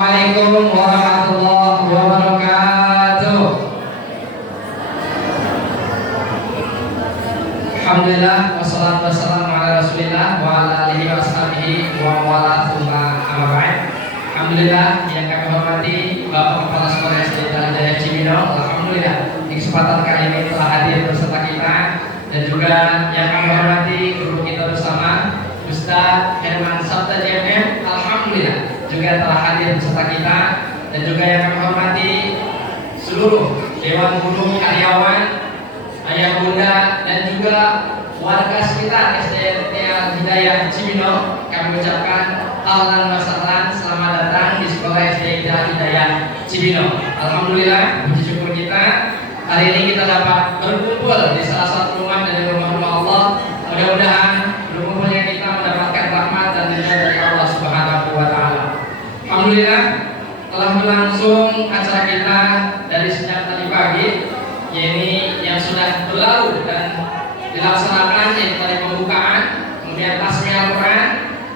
Assalamualaikum warahmatullahi wabarakatuh. Alhamdulillah wassalatu wassalamu ala Rasulillah wa ala alihi wa ashabihi wa wala thumma amma ba'd. Alhamdulillah yang kami hormati Bapak Kepala Sekolah SD Hidayah Cibinong. Alhamdulillah di kesempatan kali ini telah hadir beserta kita, dan juga yang kami hormati guru kita bersama Ustaz Herman Sabta JMM. Alhamdulillah juga telah hadir beserta kita, dan juga yang kami hormati seluruh dewan guru, karyawan, ayah bunda, dan juga warga sekitar SD Hidayah Cibinong. Kami ucapkan ahlan wa sahlan, selamat datang di sekolah SD Hidayah Cibinong. Alhamdulillah, puji syukur kita hari ini kita dapat berkumpul di salah satu rumah dari rumah-rumah Allah. Mudah-mudahan berkumpulnya kita mendapatkan rahmat dan ridha dari Allah Subhanahu wa Ta'ala. Alhamdulillah telah berlangsung acara kita dari sejak tadi pagi, yaitu yang sudah berlalu dan dilaksanakan, yaitu dari pembukaan, kemudian tasmiyah Al-Quran,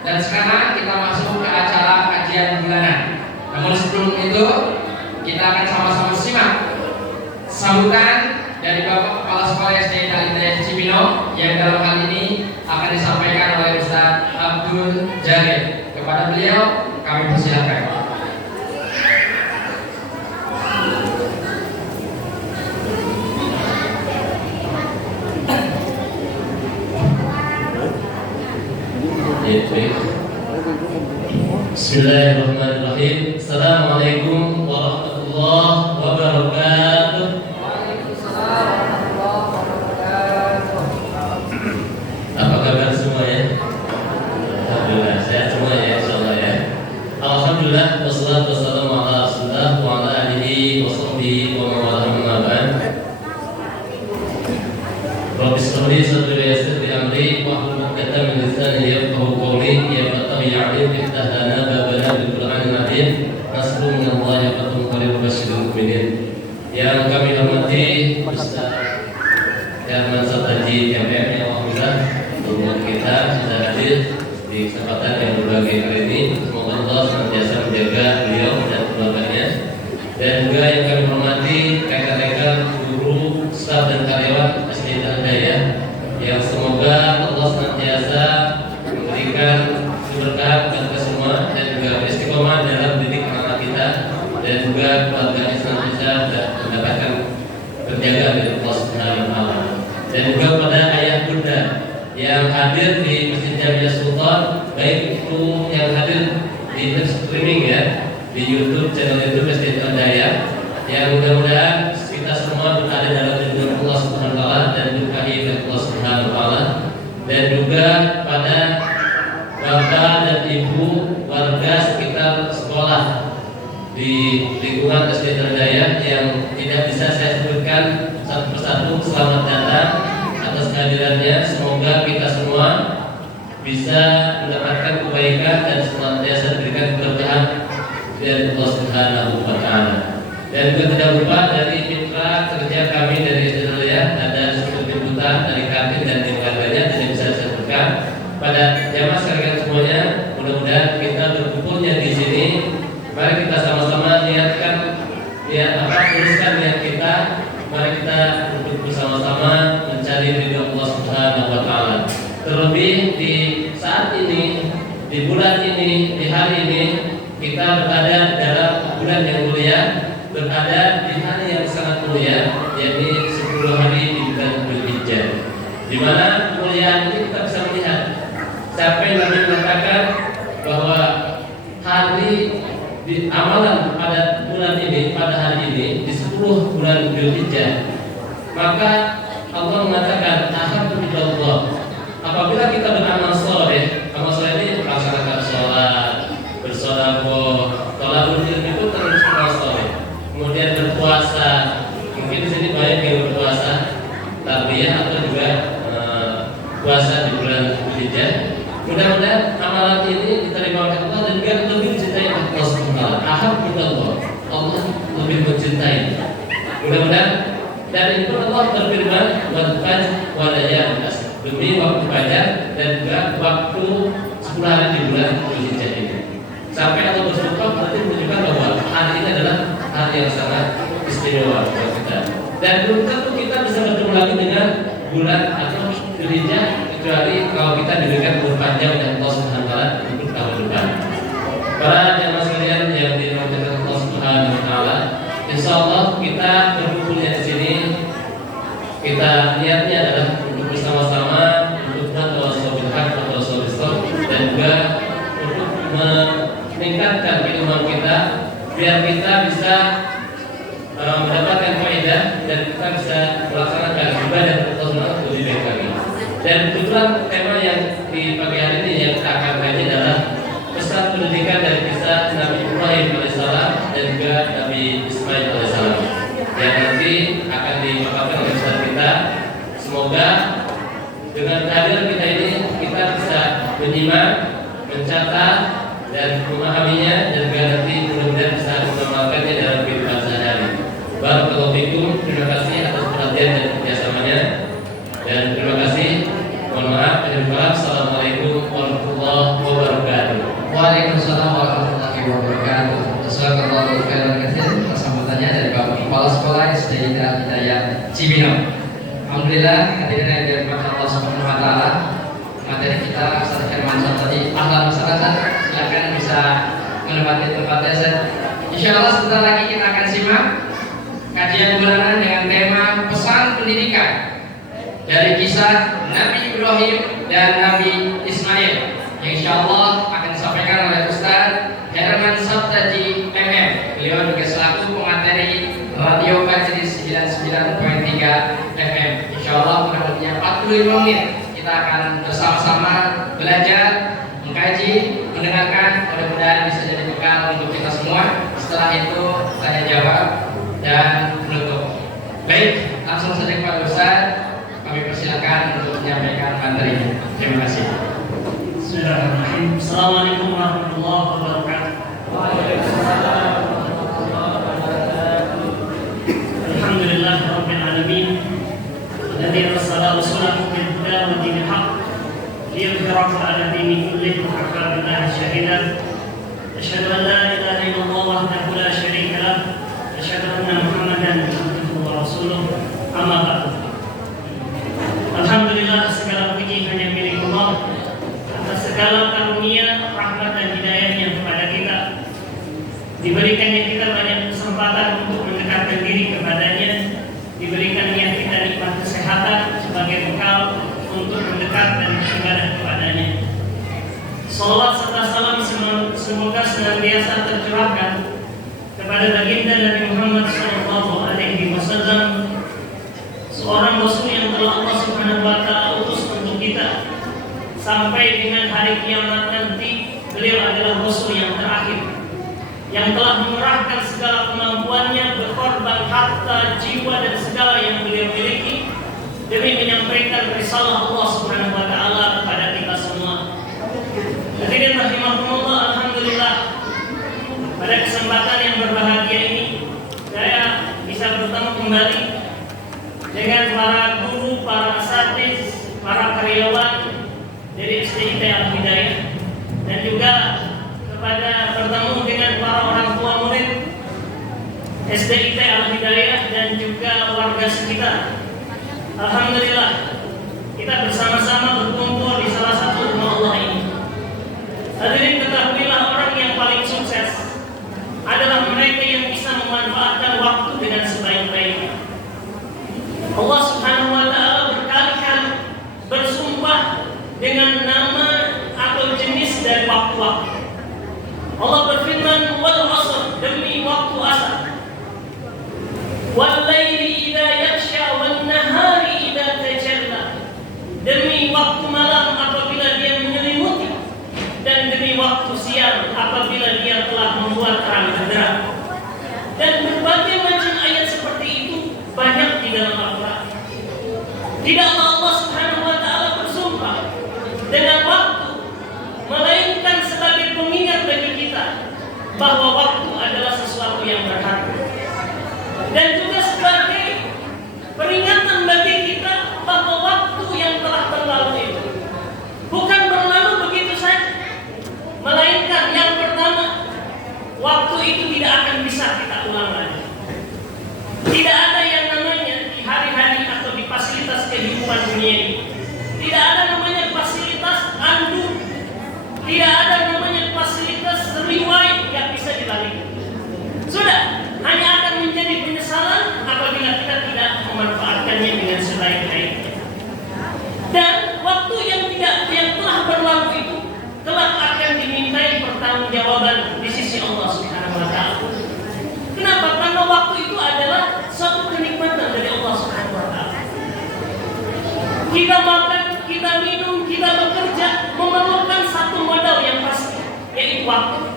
dan sekarang kita masuk ke acara kajian bulanan. Namun sebelum itu kita akan sama-sama simak sambutan dari Bapak Kepala Sekolah SD Hidayah Cibinong yang dalam hal ini akan disampaikan oleh Ustaz Abdul Jalil. Kepada beliau kami persilakan. Bismillahirrahmanirrahim. Assalamualaikum warahmatullahi wabarakatuh. Waalaikumsalam warahmatullahi wabarakatuh. Apa kabar semua ya? Alhamdulillah sehat semua ya, insyaallah ya. Alhamdulillah wassalatu wassalamu ala Rasulillah wa ala alihi wa sahbihi wa man wala amma ba'd. Rabbi shrah li sadri wa yassir li amri wahlul 'uqdatam min lisani yafqahu qawli. Ya fatawi ya'lim iftahana babana bil Qur'anil azim. Nasrun minallahi wa fathun qarib wa basyiril mu'minin. Yang kami hormati Ustaz Herman Sabta JMM, yang alhamdulillah untuk kita sudah hadir di kesempatan yang berbahagia kali ini. Semoga Allah senantiasa menjaga beliau dan keluarganya, dan juga yang kami hormati rekan-rekan guru, staf dan karyawan SD Hidayah, yang semoga Allah senantiasa memberikan keberkahan kepada kita semua, dan juga istiqomah dalam mendidik anak kita, dan juga keluarganya senantiasa mendapatkan penjagaan dari Allah Subhanahu wa Ta'ala. Dan juga pada ayah bunda yang hadir di Masjid Jamiah Sultan, baik itu yang hadir di streaming ya, di YouTube, channel YouTube SD Hidayah, yang mudah-mudahan kita semua berada dalam lindungan Allah Subhanahu wa Ta'ala dan berkahi dari Allah Subhanahu wa Ta'ala. Dan juga pada bapak dan ibu warga sekitar sekolah di lingkungan SD Hidayah yang tidak bisa saya sebutkan satu persatu, selamat datang atas kehadirannya. Semoga kita semua bisa mendapatkan kebaikan dan senantiasa diberikan keberkahan dari Allah Subhanahu wa Ta'ala. Dan juga tidak lupa dari mitra kerja kami dari SD Hidayah, ada seperti Buta dari kantin dan yang lainnya tidak bisa saya sebutkan. Pada jamaah sekalian semuanya, mudah-mudahan kita berkumpulnya di sini. Mari kita sama-sama niatkan teruskan niat kita. Mari kita untuk bersama-sama mencari ridha Allah Subhanahu wa Ta'ala. Terlebih di saat ini, di bulan ini, di hari ini, kita berada dalam bulan yang mulia, berada di hari yang sangat mulia, yakni 10 hari di bulan Dzulhijjah. Di mana kemuliaan ini kita bisa melihat sampai Nabi mengatakan bahwa hari di amalan pada bulan ini, pada hari ini, di 10 bulan Dzulhijjah, maka Allah mengatakan alhamdulillah, apabila kita beramal soleh, amal soleh ini melaksanakan sholat, bersedekah, thalabul ilmi itu terus amal soleh, kemudian berpuasa. Mungkin di sini banyak yang berpuasa tarbiyah atau juga puasa di bulan Dzulhijjah. Mudah-mudahan amalan ini diterima oleh Allah dan juga lebih dicintai oleh Allah Subhanahu wa Ta'ala. Alhamdulillah, Allah lebih mencintai. Mudah-mudahan. Dan itu Allah berfirman, wal fajr wa layalin ashr, demi waktu fajar dan juga waktu 10 hari di bulan Dzulhijjah ini. Sampai Allah bersumpah berarti menunjukkan yang sangat istimewa buat kita. Dan belum tentu kita bisa bertemu lagi dengan bulan atau Dzulhijjah kecuali kalau kita diberikan umur panjang dan Allah Subhanahu wa taala untuk tahun depan. Para jamaah sekalian yang dirahmati Allah Subhanahu wa taala, insyaallah kita berkumpulnya di sini, kita niatnya adalah untuk bersama-sama untuk bertawassul bil haq wa tawassul bis sabr, dan juga untuk meningkatkan keilmuan kita biar kita bisa mendapatkan faedah dan kita bisa melaksanakan ibadah Allah lebih baik lagi. Dan kebetulan tema yang di pagi hari ini yang kita akan kaji adalah pesan pendidikan dari kisah Nabi Ibrahim alaihissalam dan juga Nabi Ismail alaihissalam yang nanti akan dipaparkan oleh Ustaz kita. Semoga dengan kehadiran kita ini kita bisa menyimak, mencatat dan memahaminya, dan juga nanti mudah-mudahan bisa mengamalkannya dalam kehidupan sehari-hari. Barakallahu fikum. Terima kasih atas perhatian dan kerjasamanya, dan terima kasih. Mohon maaf. Assalamualaikum warahmatullahi wabarakatuh. Waalaikumsalam warahmatullahi wabarakatuh. Jazakallahu khairan katsir atas sambutannya dari Bapak Kepala Sekolah SD Hidayah Cibinong. Alhamdulillah, hadirin yang dirahmati Allah Subhanahu wa taala. Materi kita Ustaz Herman tadi ahlan masyarakat, silakan bisa menempati tempatnya. Insyaallah sebentar lagi kita akan simak kajian bulanan dengan tema pesan pendidikan dari kisah Nabi Ibrahim dan Nabi Ismail yang insyaallah akan disampaikan oleh Ustaz Herman Sabtaji MM. Beliau juga selaku pemateri Radio Majlis 99.3 FM. Insyaallah kurang lebihnya 45 menit kita akan bersama-sama belajar, mengkaji, mendengarkan. Mudah-mudahan bisa jadi bekal untuk kita semua. Setelah itu saya jawab dan menutup. Baik, langsung saja kepada Ustaz. Kami persilakan untuk menyampaikan materinya. Terima kasih. Bismillahirrahmanirrahim. Assalamualaikum warahmatullahi wabarakatuh. Alhamdulillah rabbil alamin. Alladzi arsala rasulahu bil huda wa dinil haqq liyudhhirahu 'ala dini kullihi wa kafa billahi shahidan. Asyhadu an la ilaha illallah wahdahu la syarika lah. Asyhadu anna Muhammadan abduhu wa rasuluh. Amma ba'du. Alhamdulillah, segala puji hanya milik Allah atas segala karunia, rahmat dan hidayahnya kepada kita. Diberikannya kita banyak kesempatan untuk mendekatkan diri kepadanya. Diberikannya kita nikmat kesehatan sebagai bekal untuk mendekat dan beribadah kepadanya. Salawat serta salam semoga senantiasa tercurahkan kepada baginda Nabi Muhammad SAW, seorang Rasul yang telah Allah Subhanahu wa taala utus untuk kita sampai dengan hari kiamat nanti. Beliau adalah Rasul yang terakhir yang telah mengerahkan segala kemampuannya, berkorban harta, jiwa dan segala yang beliau miliki demi menyampaikan risalah Allah Subhanahu wa taala kepada kita semua. Hadirin rahimakumullah, alhamdulillah pada kesempatan yang berbahagia ini saya bisa bertemu kembali dengan para guru, para asatiz, para karyawan dari SD Al-Hidayah, dan juga kepada bertemu dengan para orang tua murid SD Al-Hidayah dan juga warga sekitar. Alhamdulillah kita bersama-sama berkumpul di salah satu rumah Allah ini. Hadirin, ketahuilah orang yang paling sukses adalah mereka yang bisa memanfaatkan waktu dengan sebaik-baiknya. Allah Subhanahu wa taala berkali-kali bersumpah dengan nama atau jenis dari waktu-waktu. Allah berfirman, wal 'asr, demi waktu asar. Wal laili idza yaghsha wan nahari idza tajalla, demi waktu malam apabila dia menyelimuti, dan demi waktu siang apabila dia telah membuat terang benderang. Dan berbagai macam ayat seperti itu banyak di dalam Al-Quran. Tidaklah Allah Subhanahu wa taala bersumpah dengan waktu melainkan sebagai pengingat bagi kita bahwa waktu adalah sesuatu yang berharga, dan juga sebagai peringatan bagi kita bahwa waktu yang telah berlalu itu bukan berlalu begitu saja, melainkan yang pertama, waktu itu tidak akan bisa kita ulang lagi. pertanggungjawaban di sisi Allah Subhanahu wa taala. Kenapa? Karena waktu itu adalah suatu kenikmatan dari Allah Subhanahu wa taala. Kita makan, kita minum, kita bekerja memerlukan satu modal yang pasti, yaitu waktu.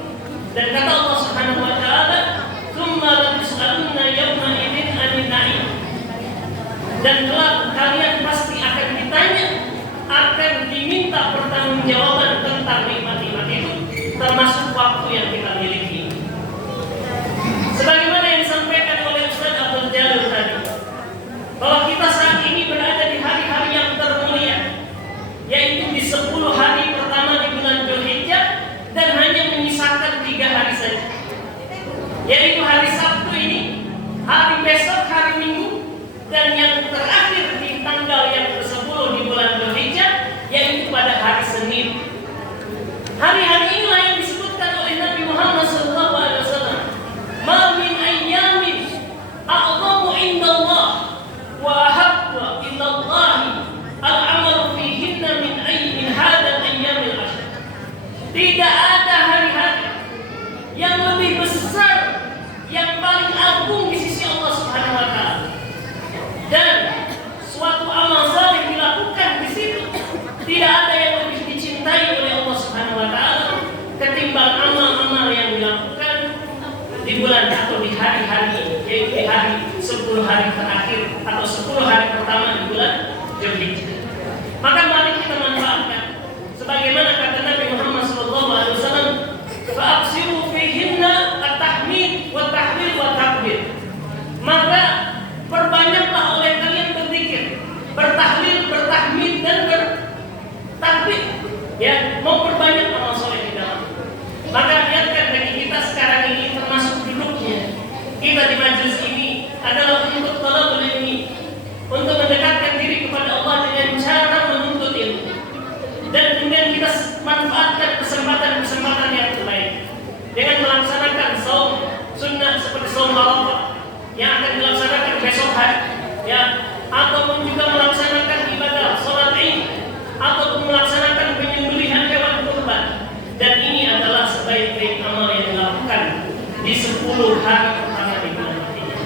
Dan kata Allah Subhanahu wa taala, "Tsumma latus'alunna yawma idzin 'anil na'im." Dan kelak kalian pasti akan ditanya, akan diminta pertanggungjawaban tentang nikmat-nikmat itu, termasuk waktu yang kita miliki. Sebagaimana yang disampaikan oleh Ustaz Abdul Jalil tadi, bahwa kita saat ini berada di hari-hari yang termulia, yaitu di 10 hari pertama di bulan Dzulhijjah, dan hanya menyisakan 3 hari saja, yaitu hari Sabtu ini, hari besok, hari Minggu, dan yang terakhir di tanggal yang ke-10 di bulan Dzulhijjah, yaitu pada hari Senin. Hari-hari inilah yang disebutkan oleh Nabi Muhammad SAW, "Ma min ayyamin a'zamu indallah wa ahabba ilallahi al-'amalu fihinna min hadzal ayyamil 'ashr." Tidak ada hari-hari yang lebih besar, yang paling agung di sisi Allah Subhanahu wa taala, dan suatu amal saleh dilakukan di situ, tidak ada yang lebih dicintai oleh Allah Subhanahu wa taala ketimbang amal-amal yang dilakukan di bulan atau di hari-hari, yaitu di hari 10 hari terakhir atau 10 hari pertama di bulan Dzulhijjah. Maka mari kita manfaatkan sebagaimana kata Nabi Muhammad SAW, "Fa'absiru fihinna at-tahmid wa tahlil wa takbir." Maka perbanyaklah oleh kalian berzikir, bertahlil, bertahmid, dan bertakbir, ya, memperbanyak amal soleh di dalam. Maka lihatkan bagi kita sekarang ini, termasuk duduknya kita di majelis ini adalah untuk talabul ilmi, untuk mendekatkan diri kepada Allah dengan cara menuntut ilmu, dan kemudian kita manfaatkan kesempatan-kesempatan yang terbaik dengan melaksanakan saum sunnah seperti saum Arafah yang akan dilaksanakan besok hari, ya, ataupun juga melaksanakan ibadah salat Id, ataupun melaksanakan penyembelihan hewan kurban. Dan ini adalah sebaik-baik amal yang dilakukan di 10 hari pertama di bulan Dzulhijjah.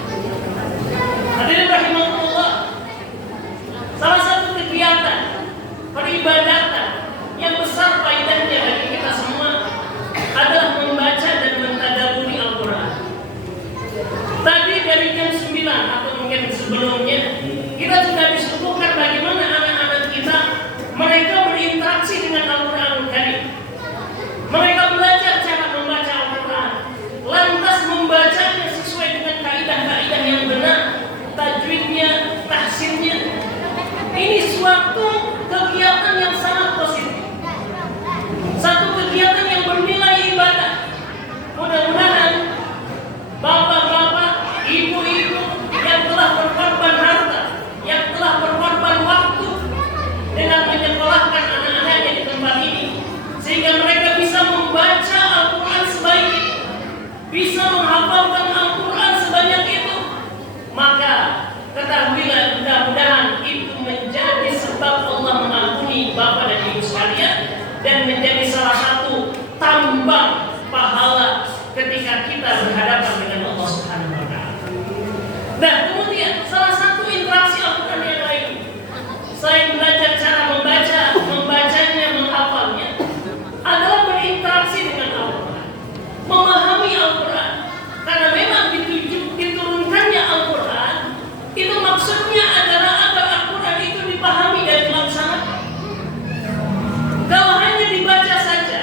Hadirin rahimakumullah, salah satu kegiatan peribadatan yang besar faedahnya bagi kita semua adalah membaca dan mentadaburi Al-Quran. Tadi dari jam 9 atau mungkin sebelumnya, kita sudah disuguhkan bagaimana anak-anak kita mereka berinteraksi dengan Al-Quranul Karim. Mereka belajar cara membaca Al-Quran, lantas membacanya sesuai dengan kaidah-kaidah yang benar, tajwidnya, tahsinnya. Ini suatu kegiatan yang sangat positif, satu kegiatan yang bernilai ibadah. Mudah-mudahan bapak-bapak, ibu-ibu yang telah berkorban harta, yang telah berkorban waktu dengan menyekolahkan anak-anaknya di tempat ini, sehingga mereka bisa membaca Al-Quran sebaik itu, bisa menghafalkan Al-Quran sebanyak itu, maka ketahuilah mudah-mudahan itu menjadi sebab Allah mengampuni bapak dan ibu sekalian, dan menjadi salah satu tambang pahala ketika kita berhadapan dengan Allah Subhanahu wa taala. Nah, kemudian salah satu interaksi Al-Quran yang lain, selain belajar cara membacanya, menghafalnya, adalah berinteraksi dengan Al-Quran, memahami Al-Quran. Karena memang diturunkannya Al-Quran itu maksudnya adalah agar Al-Quran itu dipahami dan dilaksanakan. Kalau hanya dibaca saja,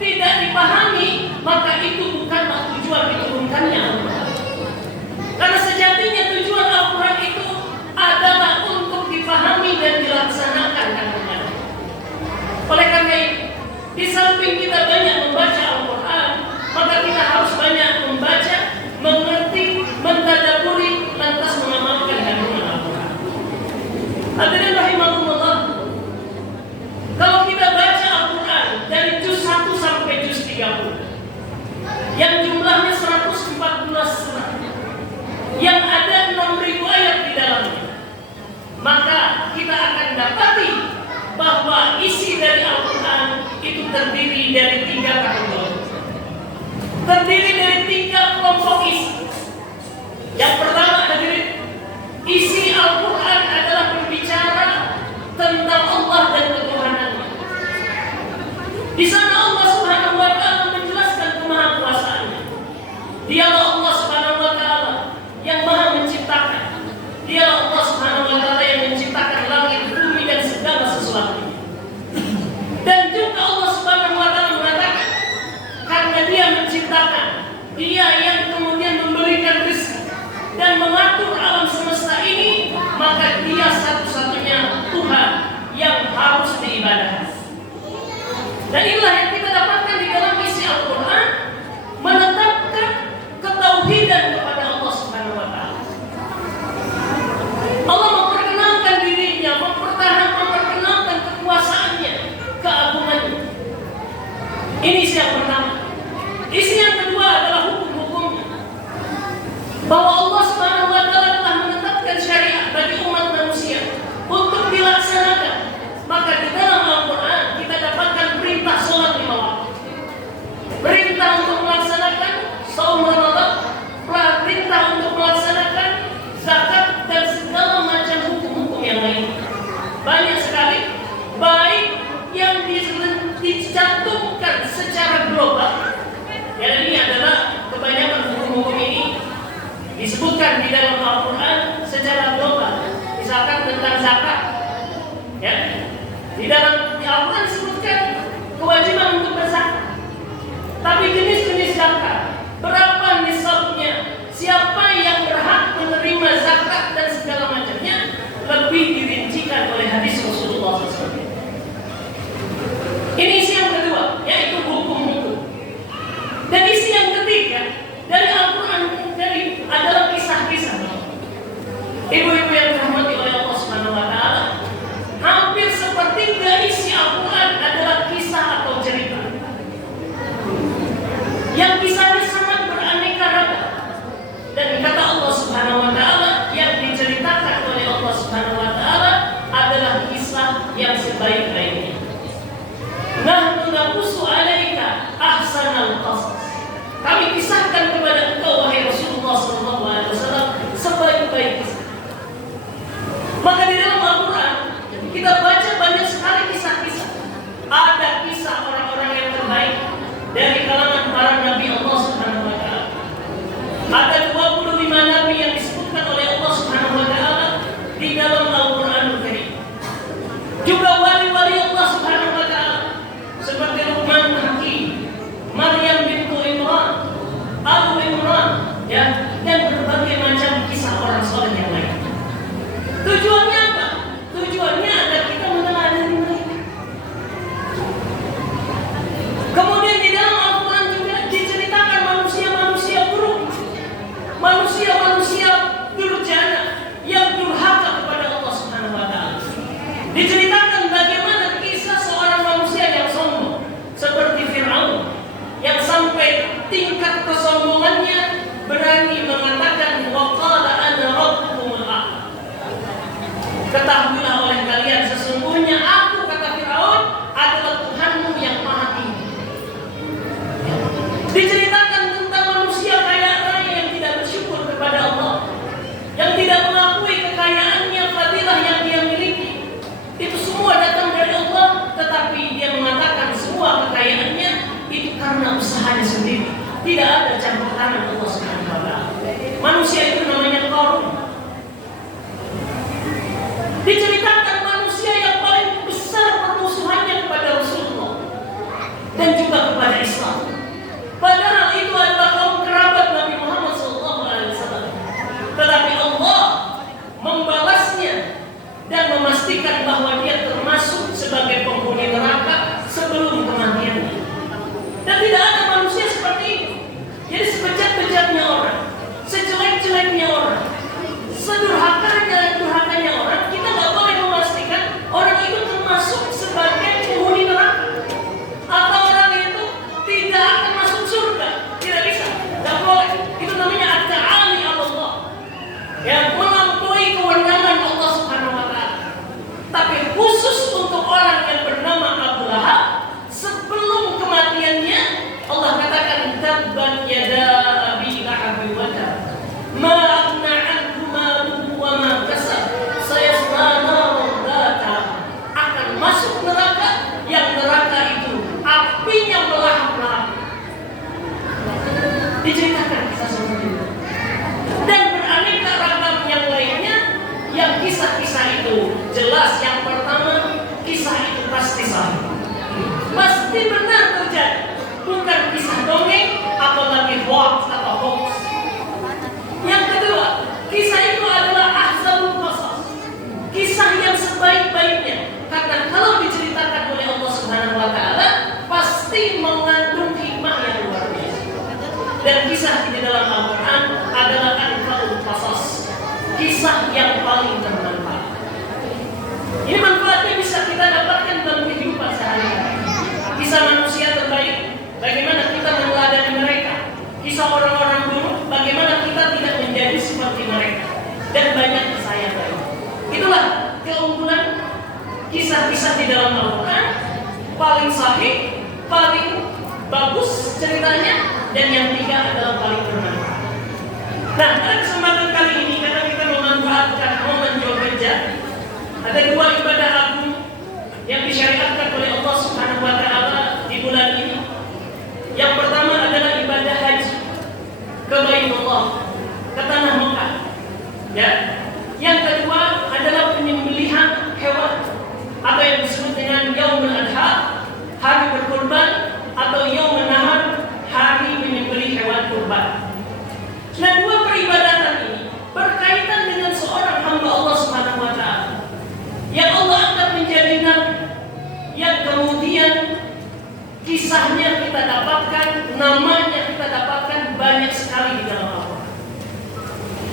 tidak dipahami, maka itu bukanlah tujuan diturunkannya Al-Quran. Karena sejatinya tujuan Al-Quran itu adalah untuk dipahami dan dilaksanakan. Oleh karena itu, di samping kita banyak membaca Al-Quran, maka kita harus banyak membaca, mengerti, mentadaburi, lantas mengamalkan kandungan Al-Quran. Hadirin rahimakumullah, kalau kita baca Al-Quran dari juz 1 sampai juz 30, yang jumlahnya 114 surat, yang ada 6.000 ayat di dalamnya, maka kita akan dapati bahwa isi dari Al-Quran itu terdiri dari 3 kategori. terdiri dari 3 kelompok isi. Yang pertama hadirin, isi Al-Quran adalah berbicara tentang Allah dan ketuhanannya. Di sana Allah Subhanahu wa taala menjelaskan kemahakuasaannya. Dialah Allah Subhanahu wa taala yang Maha menciptakan. Dialah Allah Subhanahu wa taala yang menciptakan langit, bumi dan segala sesuatu. Dan juga Allah Subhanahu wa taala mengatakan, karena Dia menciptakan, Dia yang kemudian memberikan rezeki dan mengatur alam semesta ini, maka Dia satu-satunya Tuhan yang harus diibadahi. Dan inilah yang kita dapatkan di dalam isi Al-Quran, menetapkan ketauhidan kepada Allah Subhanahu wa taala. Allah memperkenalkan dirinya, memperkenalkan kekuasaannya, keagungannya. Ini isi yang pertama. Isi yang kedua adalah hukum-hukumnya. Bahwa Allah Subhanahu wa taala telah menetapkan syariat bagi umat manusia untuk dilaksanakan. Maka di dalam Al-Quran kita dapatkan perintah sholat 5 waktu, perintah untuk melaksanakan shaum Ramadan, perintah untuk melaksanakan zakat dan segala macam hukum-hukum yang lain. Banyak sekali, baik yang dicantumkan secara global. Ya, ini adalah kebanyakan hukum-hukum ini disebutkan di dalam Al-Quran secara global. Misalkan tentang zakat, ya, di dalam Al-Quran disebutkan kewajiban untuk berzakat. Tapi jenis-jenis zakat, berapa nisabnya, siapa yang berhak menerima zakat dan segala macamnya, lebih dirincikan oleh hadis Rasulullah SAW. Ini isi yang kedua, yaitu hukum-hukum. Dan isi yang ketiga dari Al-Quran adalah kisah-kisah. Ibu-ibu yang dirahmati oleh Allah Subhanahu wa taala, hampir sepertiga isi Al-Quran adalah kisah atau cerita. Yang kisahnya sangat beraneka ragam. Dan kata Allah Subhanahu wa taala, yang diceritakan oleh Allah Subhanahu wa taala adalah kisah yang sebaik-baiknya. Nahnu naqussu 'alaika ahsanal qasas. Kami kisahkan kepada engkau wahai Rasulullah sallallahu alaihi wasallam sebaik-baik kisah. Maka di dalam Al-Quran kita baca banyak sekali kisah-kisah. Ada kisah orang-orang yang terbaik dari kalangan para nabi Allah Subhanahu wa taala. Ada 25 nabi yang disebutkan oleh Allah Subhanahu wa taala di dalam Al-Qur'anul Karim. Juga wali-wali Allah Subhanahu wa taala seperti Luqman Hakim, Maryam bintu Imran, Abu Imran, ya, dan berbagai macam kisah orang soleh yang lain. Tujuannya apa? Tujuannya agar kita meneladani mereka. Kemudian di dalam Al-Quran juga diceritakan manusia-manusia buruk, manusia-manusia durjana yang durhaka kepada Allah Subhanahu wa taala. Diceritakan bagaimana kisah seorang manusia yang sombong seperti Fir'aun, yang sampai tingkat kesombongannya berani mengatakan waqala ana rabbukumul a'la. Ketahuilah oleh kalian, sesungguhnya aku, kata Fir'aun, adalah Tuhanmu yang maha tinggi. Diceritakan tentang manusia kaya raya yang tidak bersyukur kepada Allah, yang tidak mengakui kekayaannya, fadilah yang dia miliki. Itu semua datang dari Allah, tetapi dia mengatakan semua kekayaannya itu karena usahanya sendiri. Tidak ada campur tangan Allah Subhanahu wa taala. Manusia itu namanya Qarun. Diceritakan manusia yang paling besar permusuhannya kepada Rasulullah dan juga kepada Islam. Padahal itu adalah kaum kerabat Nabi Muhammad SAW. Tetapi Allah membalasnya dan memastikan bahwa dia termasuk sebagai penghuni neraka sebelum kematiannya. Dan tidak ada manusia seperti itu. Jadi sebejat-bejatnya orang, sejelek-jeleknya orang, sedurhakanya orang, kita nggak boleh memastikan orang itu termasuk sebagai penghuni neraka, atau orang itu tidak pasti benar terjadi. Bukan kisah dongeng, apalagi hoax atau hoax. Yang kedua, kisah itu adalah ahsanul qasas, kisah yang sebaik-baiknya. Karena kalau diceritakan oleh Allah Subhanahu wa taala pasti mengandung hikmah yang luar biasa. Dan kisah di dalam Al-Qur'an adalah anfa'ul qasas, kisah yang paling bermanfaat. Ini manfaatnya bisa kita dapatkan dalam kehidupan sehari-hari. Kisah manusia terbaik, bagaimana kita meneladani mereka. Kisah orang-orang dulu, bagaimana kita tidak menjadi seperti mereka. Dan banyak kisah yang lain. Itulah keunggulan kisah-kisah di dalam Al-Quran. Paling sahih, paling bagus ceritanya, dan yang tiga adalah paling bermanfaat. Nah, pada kesempatan kali ini karena kita memanfaatkan momen Dzulhijjah, ada dua ibadah agung yang disyariatkan oleh Allah Subhanahu wa taala di bulan ini. Yang pertama adalah ibadah haji ke Baitullah, ke tanah Mekah. Ya. Yang kedua adalah penyembelihan hewan atau yang disebut dengan Yaumul Adha, hari berkurban, atau Yaumun Nahar, hari menyembelih hewan kurban. Nah, dua peribadatan ini berkaitan dengan seorang hamba Allah Subhanahu wa taala yang Allah angkat menjadi nabi, yang kemudian kisahnya kita dapatkan, namanya kita dapatkan banyak sekali di dalam Al-Quran.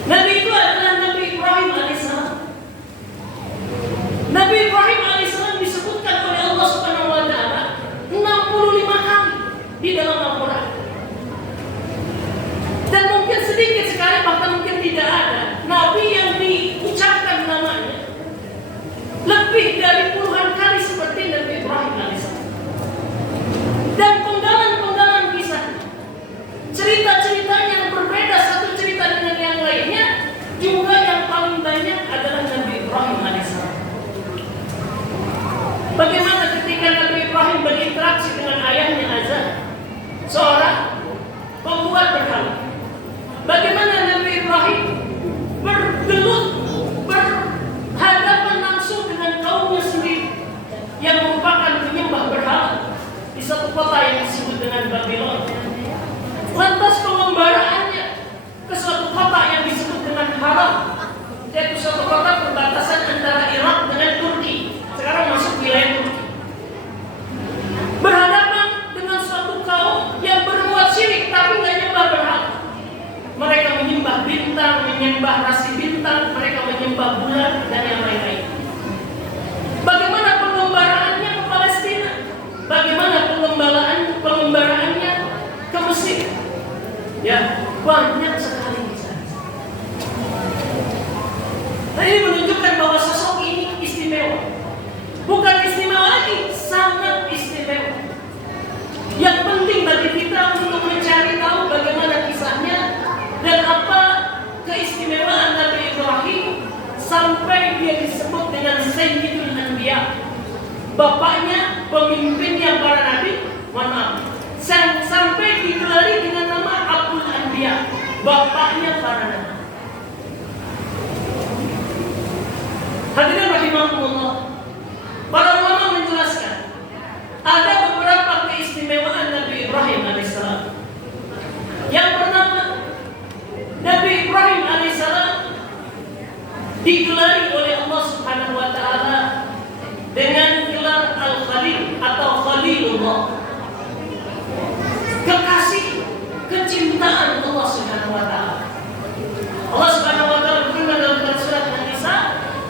Nabi itu adalah Nabi Ibrahim alaihissalam. Nabi Ibrahim alaihissalam disebutkan oleh Allah Subhanahu wa taala 65 kali di dalam Al-Quran. Dan mungkin sedikit sekali, bahkan mungkin tidak ada nabi yang diucapkan namanya lebih dari puluhan kali seperti Nabi Ibrahim alaihissalam. Dan penggalan-penggalan kisah, cerita-ceritanya yang berbeda satu cerita dengan yang lainnya, juga yang paling banyak adalah Nabi Ibrahim alaihissalam. Bagaimana ketika Nabi Ibrahim berinteraksi dengan ayahnya Azar, seorang pembuat berhala. Bagaimana Nabi Ibrahim bergelut, berhadapan langsung dengan kaumnya sendiri yang merupakan penyembah berhala di satu kota yang disebut dengan Babylon. Lantas pengembaraannya ke suatu kota yang disebut dengan Haram, yaitu suatu kota perbatasan antara Irak dengan Turki. Sekarang masuk wilayah Turki. Berhadapan dengan suatu kaum yang berbuat syirik tapi tidak menyembah berhala. Mereka menyembah bintang, menyembah rasi bintang, mereka menyembah bulan dan yang lain-lain. Bagaimana pengembaraannya ke Palestina? Bagaimana pengembaraannya ke Mesir? Ya, banyak sekali kisah. Nah, ini menunjukkan bahwa sosok ini istimewa. Bukan istimewa lagi, sangat istimewa. Yang penting bagi kita untuk mencari tahu bagaimana kisahnya dan apa keistimewaan Nabi Ibrahim sampai dia disebut dengan Sayyidul Anbiya, bapaknya, pemimpinnya para nabi. Sampai digelari dengan nama Abul Anbiya, bapaknya para nabi. Hadirin rahimahumullah, para ulama menjelaskan ada beberapa keistimewaan Nabi Ibrahim alaihissalam. Yang pertama, Nabi Ibrahim alaihissalam digelari oleh Allah Subhanahu wa taala dengan gelar Al-Khalil atau Khalilullah, kekasih, kecintaan Allah Subhanahu wa taala. Allah Subhanahu wa taala berfirman dalam surat An-Nisa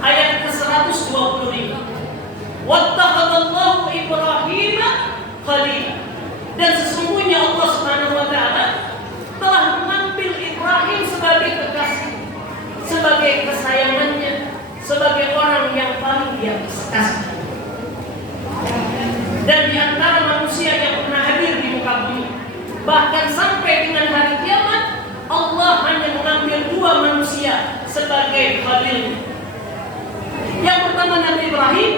ayat ke-125, "Wattaqallahu Ibrahim khalila." Dan sesungguhnya Allah Subhanahu wa taala telah mengambil Ibrahim sebagai kekasih, sebagai kesayangannya, sebagai orang yang paling dia kasih. Dan di antara manusia yang pernah hadir di muka bumi, bahkan sampai dengan hari kiamat, Allah hanya mengambil dua manusia sebagai khalil. Yang pertama Nabi Ibrahim,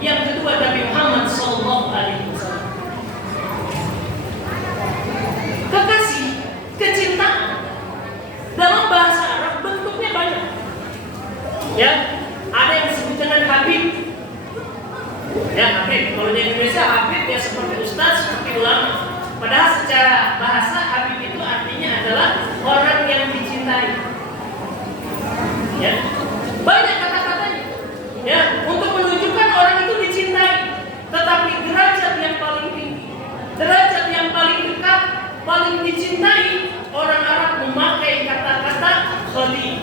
yang kedua Nabi Muhammad sallallahu alaihi wasallam. Kekasih, kecintaan dalam bahasa Arab bentuknya banyak. Ya, ada yang disebut dengan Habib. Ya, Habib. Kalau di Indonesia Habib ya seperti ustaz secara bahasa Habib itu artinya adalah orang yang dicintai. Ya, banyak kata-katanya. Ya, untuk menunjukkan orang itu dicintai. Tetapi derajat yang paling tinggi, derajat yang paling dekat, paling dicintai, orang Arab memakai kata-kata khalil.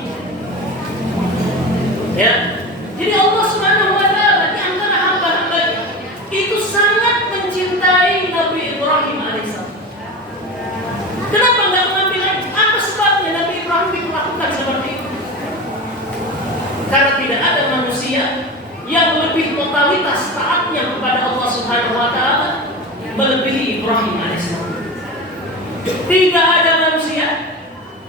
Ya, jadi Allah Subhanahu wa Ta'ala di antara hamba-hambanya itu sangat mencintai Nabi Ibrahim alaihissalam. Kenapa nggak mengambil lagi? Apa sebabnya Nabi Ibrahim diperlakukan seperti itu? Karena tidak ada manusia yang lebih totalitas taatnya kepada Allah Subhanahu wa Ta'ala melebihi Ibrahim alaihissalam. Tidak ada manusia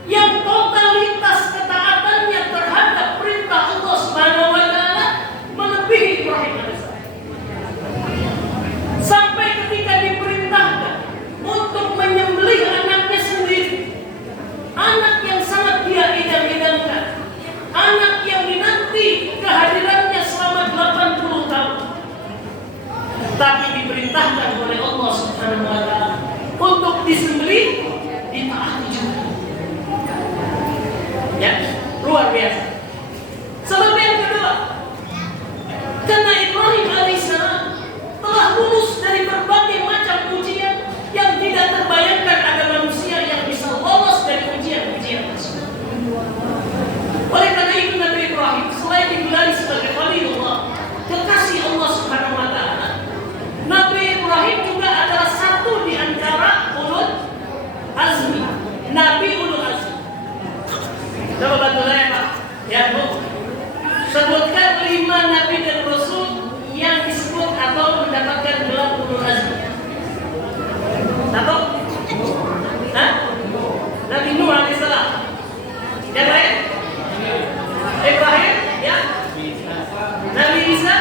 yang totalitas ketaatannya terhadap perintah Allah Subhanahu wa Ta'ala melebihi Ibrahim alaihissalam. Sampai ketika diperintahkan untuk menyembelih anaknya sendiri, anak yang sangat dia idam-idamkan, anak yang dinanti kehadirannya selama 80 tahun, tapi diperintahkan oleh Allah Subhanahu wa Ta'ala untuk disembelih, ditaati juga. Ya, luar biasa. Sebab yang kedua, karena Ibrahim alaihissalam telah lulus dari berbagai macam ujian yang tidak terbayangkan ada manusia yang bisa lolos dari ujian-ujian tersebut. Oleh karena itu Nabi Ibrahim selain digelari sebagai Khalilullah, kekasih Allah Subhanahu wa Ta'ala, Nabi Ibrahim juga adalah satu di antara ulul azmi, Nabi ulul azmi. Coba bantu saya Pak, ya Bu. Sebutkan 5 Nabi dan Rasul yang disebut atau mendapatkan gelar ulul azmi. Satu? Hah? Nabi Nuh alaihissalam. Yang lain? Ibrahim, ya? Nabi Isa?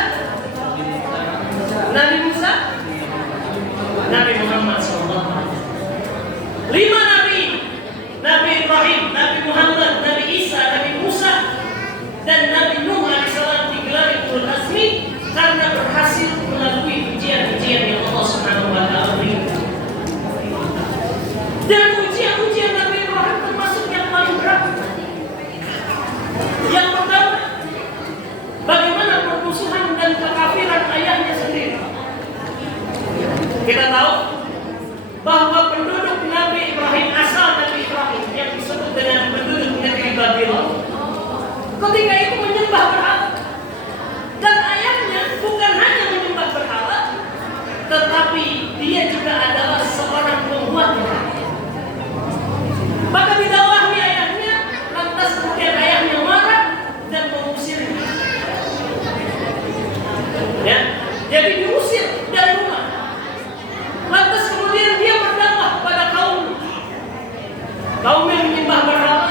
Nabi Musa? Nabi Muhammad SAW. 5 Nabi. Nabi Ibrahim, Nabi Muhammad, Nabi Isa, Nabi Musa, dan Nabi Nuh alaihissalam digelar ulul azmi karena berhasil melalui ujian-ujian yang Allah Subhanahu wa Ta'ala berikan. Dan ujian-ujian Nabi Ibrahim termasuk yang paling berat. Yang pertama, bagaimana permusuhan dan kekafiran ayahnya sendiri. Kita tahu bahwa penduduk Nabi Ibrahim, asal Nabi Ibrahim yang disebut dengan penduduk negeri Babylon, ketika itu menyembah berhala. Dan ayahnya bukan hanya menyembah berhala, tetapi dia juga adalah seorang pembuat berhala. Maka didawahi ayahnya, lantas kemudian ayahnya marah dan mengusirnya. Ya, jadi diusir dari rumah. Lantas kemudian dia berdakwah pada kaum yang menyembah berhala,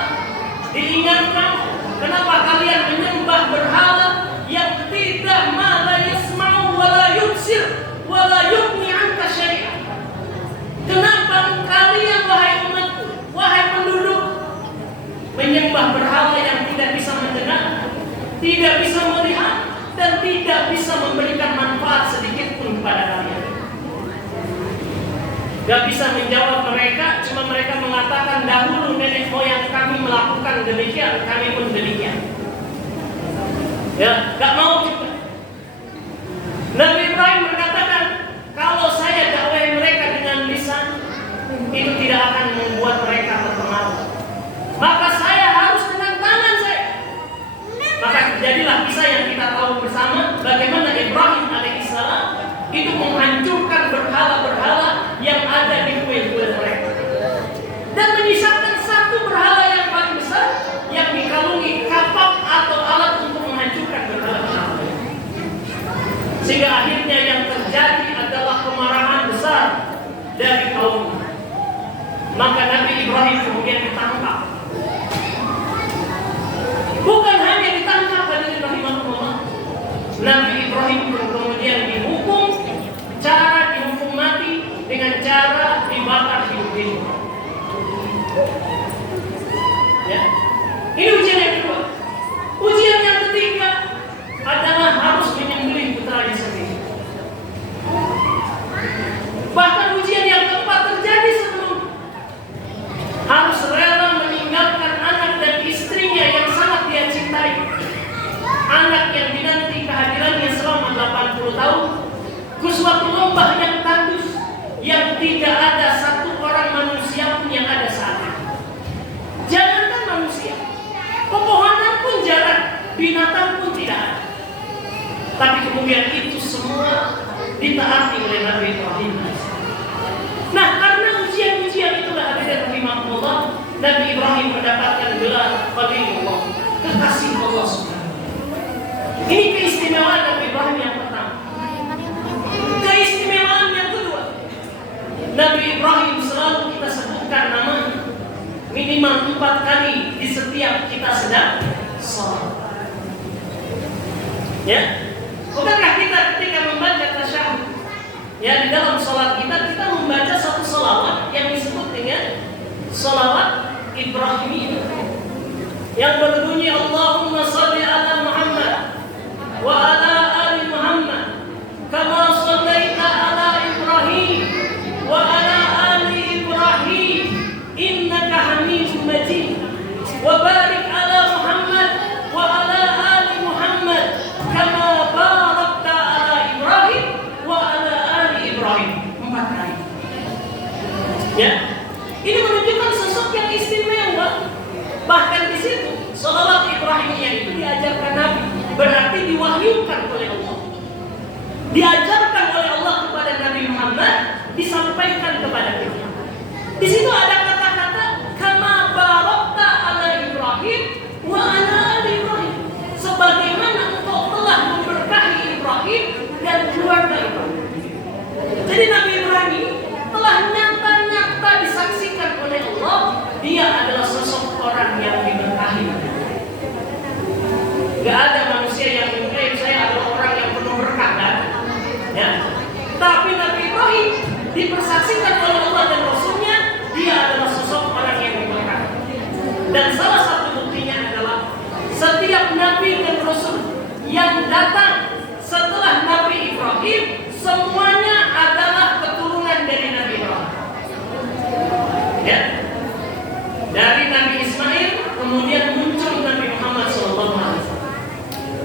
diingatkan, kenapa kalian menyembah berhala yang tidak la yasma'u wa la yubsir wa la yughni 'anka syai'an? Kenapa kalian wahai umatku, wahai penduduk, menyembah berhala yang tidak bisa mendengar, tidak bisa melihat, dan tidak bisa memberikan manfaat sedikit pun kepada kalian? Gak bisa menjawab mereka, cuma mereka mengatakan dahulu nenek moyang kami melakukan demikian, kami pun demikian. Ya, gak mau juga. Nabi Ibrahim berkatakan, kalau saya dakwah mereka dengan lisan, itu tidak akan membuat mereka terpengaruh. Maka saya harus dengan tangan saya. Maka terjadilah kisah yang kita tahu bersama, bagaimana Ibrahim alaihissalam itu menghancurkan berhala-berhala yang ada di kuil-kuil mereka, dan menyisakan satu berhala yang paling besar yang dikalungi kapak atau alat untuk menghancurkan berhala-berhala. Sehingga akhirnya yang terjadi adalah kemarahan besar dari kaum. Maka Nabi Ibrahim kemudian ditangkap. Bukan hanya ditangkap, hadirin rahimahullah, Nabi Ibrahim kemudian dihukum. Cara dihukum mati dengan cara dibakar hidup-hidup. Ya. Ini ujian yang kedua. Ujian yang ketiga adalah harus menyembelih putranya sendiri. Bahkan ujian yang keempat terjadi sebelum Tapi kemudian itu semua ditaati oleh Nabi Ibrahim. Nah, karena ujian-ujian itulah hadirin rahimahullah, Nabi Ibrahim mendapatkan gelar Khalilullah, kekasih Allah Subhanahu. Ini keistimewaan Nabi Ibrahim yang pertama. Keistimewaan yang kedua, Nabi Ibrahim selalu kita sebutkan namanya minimal 4 kali di setiap kita sedang salat. Ya, bukankah kita ketika membaca tasyahud, ya di dalam salat kita membaca satu salawat yang disebut dengan salawat Ibrahimiyah yang berbunyi Allahumma shalli ala Muhammad wa ala ali Muhammad kama shallaita ala Ibrahim wa ala ali Ibrahim innaka Hamidum Majid wa barik ala Muhammad wa ala ali Muhammad kama barakta ala Ibrahim wa ala ali Ibrahim. 4 kali. Ya. Ini menunjukkan sosok yang istimewa. Bahkan di situ salawat Ibrahimiyah itu diajarkan Nabi, berarti diwahyukan oleh Allah. Diajarkan oleh Allah kepada Nabi Muhammad, disampaikan kepada kita. Di situ ada kata-kata kama barakta ala Ibrahim wa ala ali Ibrahim. Sebagaimana engkau telah memberkahi Ibrahim dan keluarga Ibrahim. Jadi Nabi Ibrahim telah nyata-nyata disaksikan oleh Allah, dia adalah sosok orang yang diberkahi. Gak ada manusia yang mengklaim saya adalah orang yang penuh berkah, kan? Ya. Tapi Nabi Ibrahim dipersaksikan oleh Allah dan Rasulnya, dia adalah sosok orang yang diberkahi. Dan salah satu buktinya adalah setiap Nabi dan Rasul yang datang setelah Nabi Ibrahim, semuanya adalah keturunan dari Nabi Ibrahim. Ya. Dari Nabi Ismail kemudian muncul Nabi Muhammad SAW.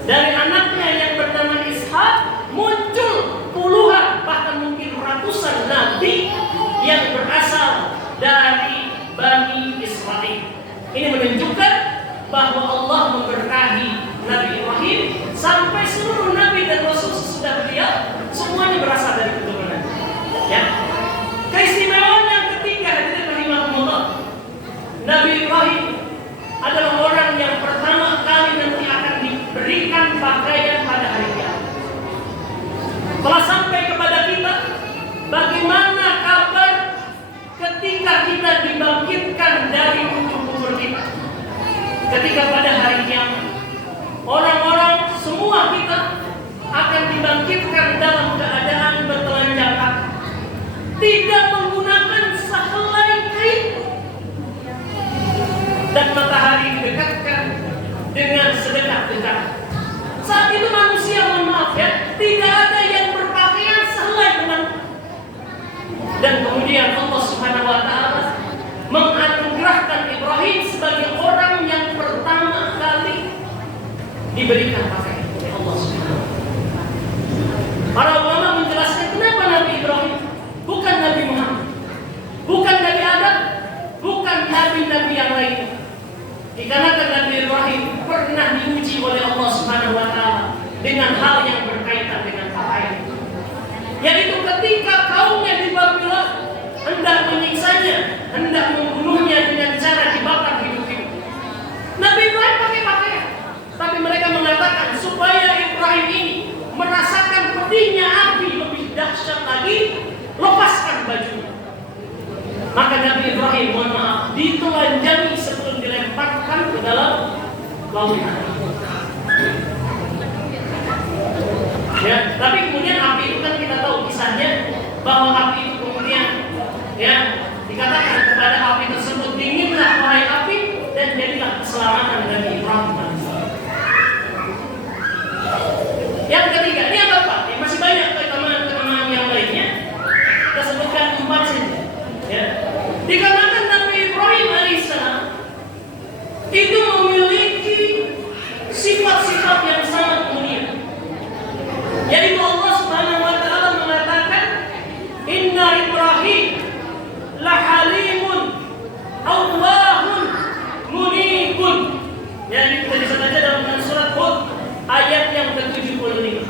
Dari anaknya yang bernama Ishak muncul puluhan bahkan mungkin ratusan nabi yang berasal dari Bani Israel. Ini menunjukkan bahwa Allah memberkahi Nabi Ibrahim sampai seluruh nabi dan rasul sesudah beliau semuanya berasal dari keturunan. Ya. Keistimewaan yang ketiga hadirin rahimahumullah, Nabi Ibrahim adalah orang yang pertama kali nanti akan diberikan pakaian pada hari kiamat. Telah sampai kepada kita bagaimana kabar ketika kita dibangkitkan dari kubur-kubur kita. Ketika pada hari kiamat orang-orang semua kita akan dibangkitkan dalam keadaan bertelanjang kaki, tidak menggunakan sehelai kain, dan matahari didekatkan dengan sedekat-dekat. Saat itu manusia, mohon maaf ya, tidak ada yang berpakaian sehelai dengan. Dan kemudian Allah Subhanahu wa taala menganugerahkan Ibrahim sebagai orang yang pertama kali diberikan pakaian oleh Allah Subhanahu wa taala. Para ulama menjelaskan kenapa Nabi Ibrahim, bukan Nabi Muhammad, bukan Nabi Adam, bukan nabi-nabi yang lain. Dikarenakan Nabi Ibrahim pernah diuji oleh Allah Subhanahu wa taala dengan hal yang berkaitan dengan pakaian. Yaitu ketika kaumnya di Babylon hendak menyiksanya, hendak membunuhnya dengan cara dibakar hidup-hidup. Nabi Ibrahim pakai pakaian, tapi mereka mengatakan supaya Ibrahim ini merasakan pedihnya api lebih dahsyat lagi, lepaskan bajunya. Maka Nabi Ibrahim, mohon maaf, ditelanjangi sebelum dilemparkan ke dalam lautan. Ya, tapi kemudian api itu kan kita tahu kisahnya bahwa api itu kemudian ya dikatakan kepada api tersebut, dinginlah wahai api, dan jadilah keselamatan Nabi Ibrahim. Yang ketiga, ini apa Pak? Ya, masih banyak keutamaan yang lainnya. Kita sebutkan 4 saja. Ya. Dikarenakan Nabi Ibrahim alaihissalam itu memiliki sifat-sifat yang sangat mulia. Yaitu Allah Subhanahu wa taala mengatakan, "Inna Ibrahim la halimun awwahun munibun." Ya, ini kita bisa baca dalam surat Hud ayat yang ke-75.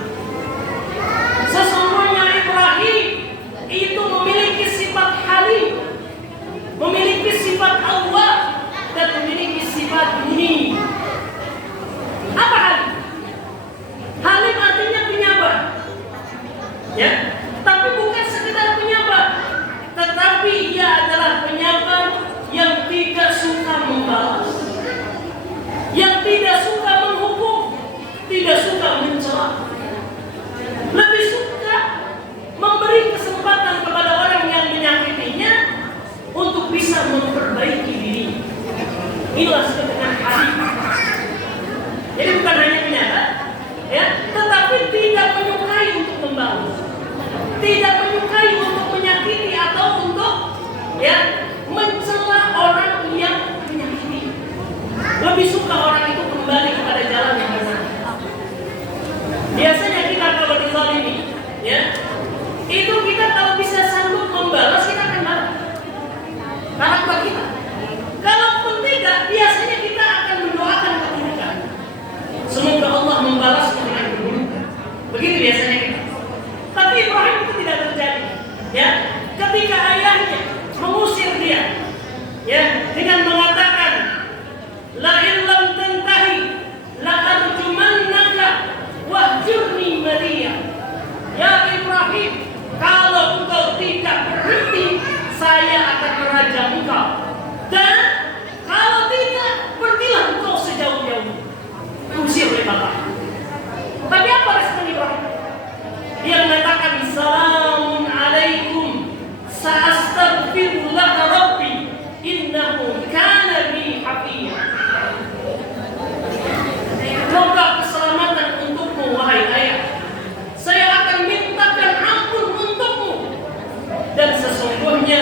ketika ayahnya mengusir dia, ya, dengan mengatakan, la illam tantahi la arjumannaka wahjurni maliya. Ya Ibrahim, kalau engkau tidak berhenti, saya akan merajam engkau. Dan kalau tidak, pergilah engkau sejauh-jauh. Diusir oleh bapak. Tapi apa respon Ibrahim? Dia mengatakan, Assalamun alaikum, sa'astaghfirullah rabbi, innahu kana bi hafiya. Semoga keselamatan untukmu, wahai ayah. Saya akan mintakan ampun untukmu. Dan sesungguhnya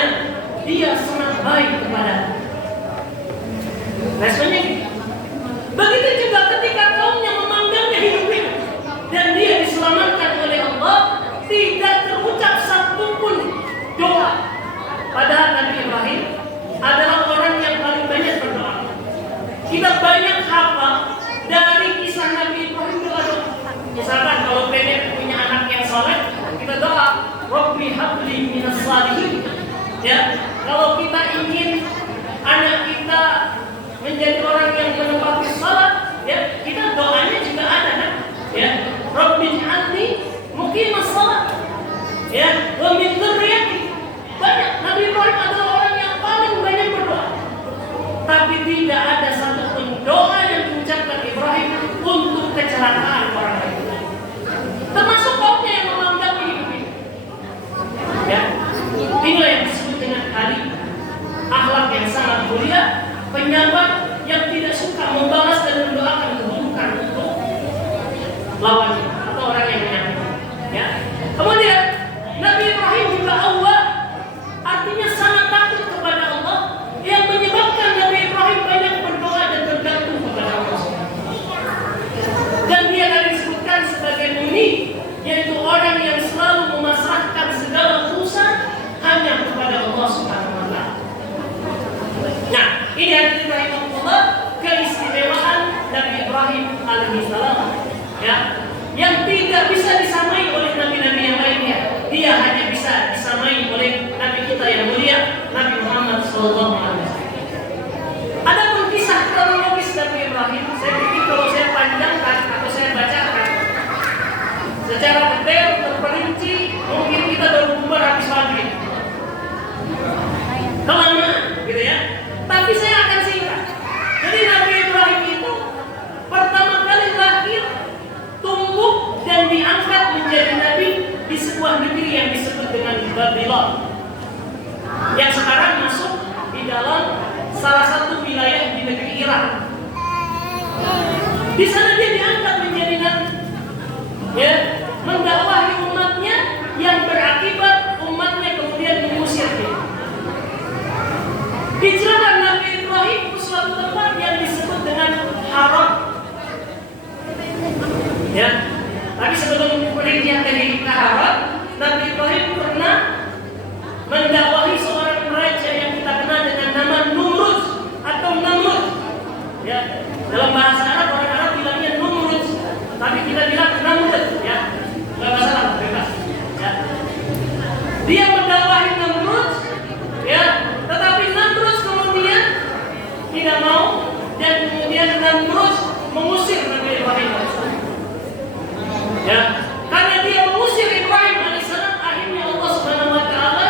dia sangat baik kepadamu. Responnya gitu. Begitu juga ketika kaumnya memanggilnya hidup-hidup dan dia diselamatkan oleh Allah, tidak terucap satupun doa. Padahal Nabi Ibrahim adalah orang yang paling banyak berdoa. Kita banyak hafal dari kisah Nabi Ibrahim doa-doa. Misalkan kalau pengen punya anak yang saleh, kita doa, Rabbi habli minas salihin. Ya, kalau kita ingin anak kita menjadi orang yang menepati salat, ya, kita doanya juga ada kan? Ya, Rabbi ij'alni muqimas salat. Ya, wa min dzurriyyati. Banyak Nabi Ibrahim adalah orang yang paling banyak berdoa. Tapi tidak ada satupun doa yang diucapkan Ibrahim untuk kecelakaan orang lain. Termasuk kaumnya yang memandang hidup ini. Ya, inilah yang disebut dengan kali akhlak yang sangat mulia, penyabar yang tidak suka membalas dan mendoakan keburukan untuk lawannya atau orang yang menyakiti. Ya. Kemudian Nabi Ibrahim juga awwab, artinya sangat takut kepada Allah, yang menyebabkan Nabi Ibrahim banyak berdoa dan bergantung kepada Allah. Dan dia akan disebutkan sebagai muni, yaitu orang yang selalu memasrahkan segala urusan hanya kepada Allah Subhanahu wa taala. Nah, ini hadirin rahimahullah, keistimewaan Nabi Ibrahim alaihissalam, ya, yang tidak bisa disamai oleh nabi-nabi yang lainnya. Dia hanya bisa disamai oleh Nabi kita yang mulia, Nabi Muhammad SAW. Adapun kisah kronologis Nabi Ibrahim, saya pikir kalau saya panjangkan atau saya bacakan secara detail terperinci, mungkin kita baru bubar habis maghrib. Kelamaan, gitu ya. Tapi saya akan singkat. Jadi Nabi Ibrahim itu pertama kali lahir, tumbuh dan diangkat menjadi nabi di sebuah negeri yang disebut dengan Babylon, yang sekarang masuk di dalam salah satu wilayah di negeri Irak. Di sana dia diangkat menjadi nabi, ya, mendakwahi umatnya, yang berakibat umatnya kemudian mengusir dia. Hijrah Nabi Ibrahim ke suatu tempat yang disebut dengan Haram. Ya, tapi sebelum perginya ke Haram, Nabi Ibrahim pernah mendakwahi seorang raja yang kita kenal dengan nama Numrud atau Namrud. Ya, dalam bahasa Arab orang Arab bilangnya Numrud, tapi kita bilang Namrud. Ya, nggak masalah, bebas. Ya. Dia mendakwahi Namrud, ya, tetapi Namrud kemudian tidak mau, dan kemudian Namrud mengusir Nabi Ibrahim. Ya, karena dia mengusir Ibrahim alaihissalam, akhirnya Allah Subhanahu wa taala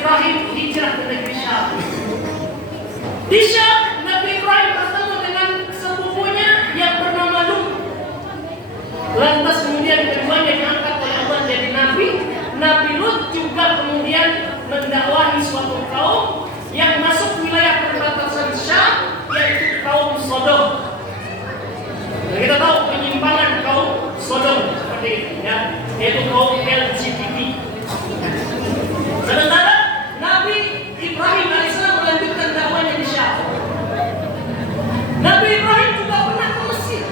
Ibrahim hijrah ke negeri Syam. Di Syam, Nabi Ibrahim bertemu dengan sepupunya yang bernama Lut. Lantas kemudian keduanya diangkat oleh Allah jadi nabi. Nabi Lut juga kemudian mendakwahi suatu kaum yang masuk wilayah perbatasan Syam, yaitu kaum Sodom. Nah, kita tahu penyimpangan kaum Sodom seperti itu, ya, yaitu kaum LGBT. Sementara Nabi Ibrahim alaihissalam melanjutkan dakwanya di Syam. Nabi Ibrahim juga pernah ke Mesir.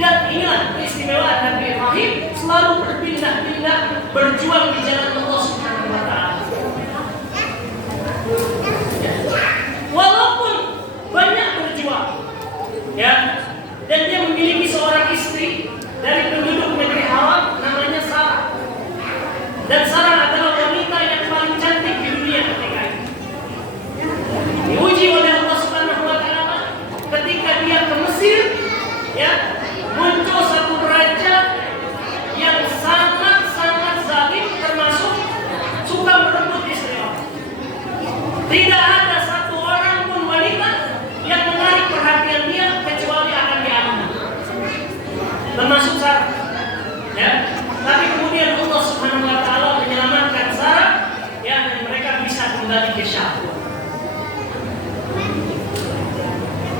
Dan inilah keistimewaan Nabi Ibrahim, selalu berpindah-pindah berjuang di jalan Allah Subhanahu wa taala. Walaupun banyak berjuang, ya, dan dia memiliki seorang istri dari penduduk negeri Haram namanya Sarah. Dan Sarah adalah wanita yang paling cantik di dunia ketika itu. Diuji oleh Allah Subhanahu wa taala ketika dia ke Mesir, ya, muncul satu raja yang sangat-sangat zalim, termasuk suka merebut istri orang. Tidak ada satu orang pun wanita yang menarik perhatian dia kecuali akan diambil, termasuk Sarah, ya. Tapi kemudian Allah Subhanahu wa taala menyelamatkan Sarah, ya, dan mereka bisa kembali ke Syam.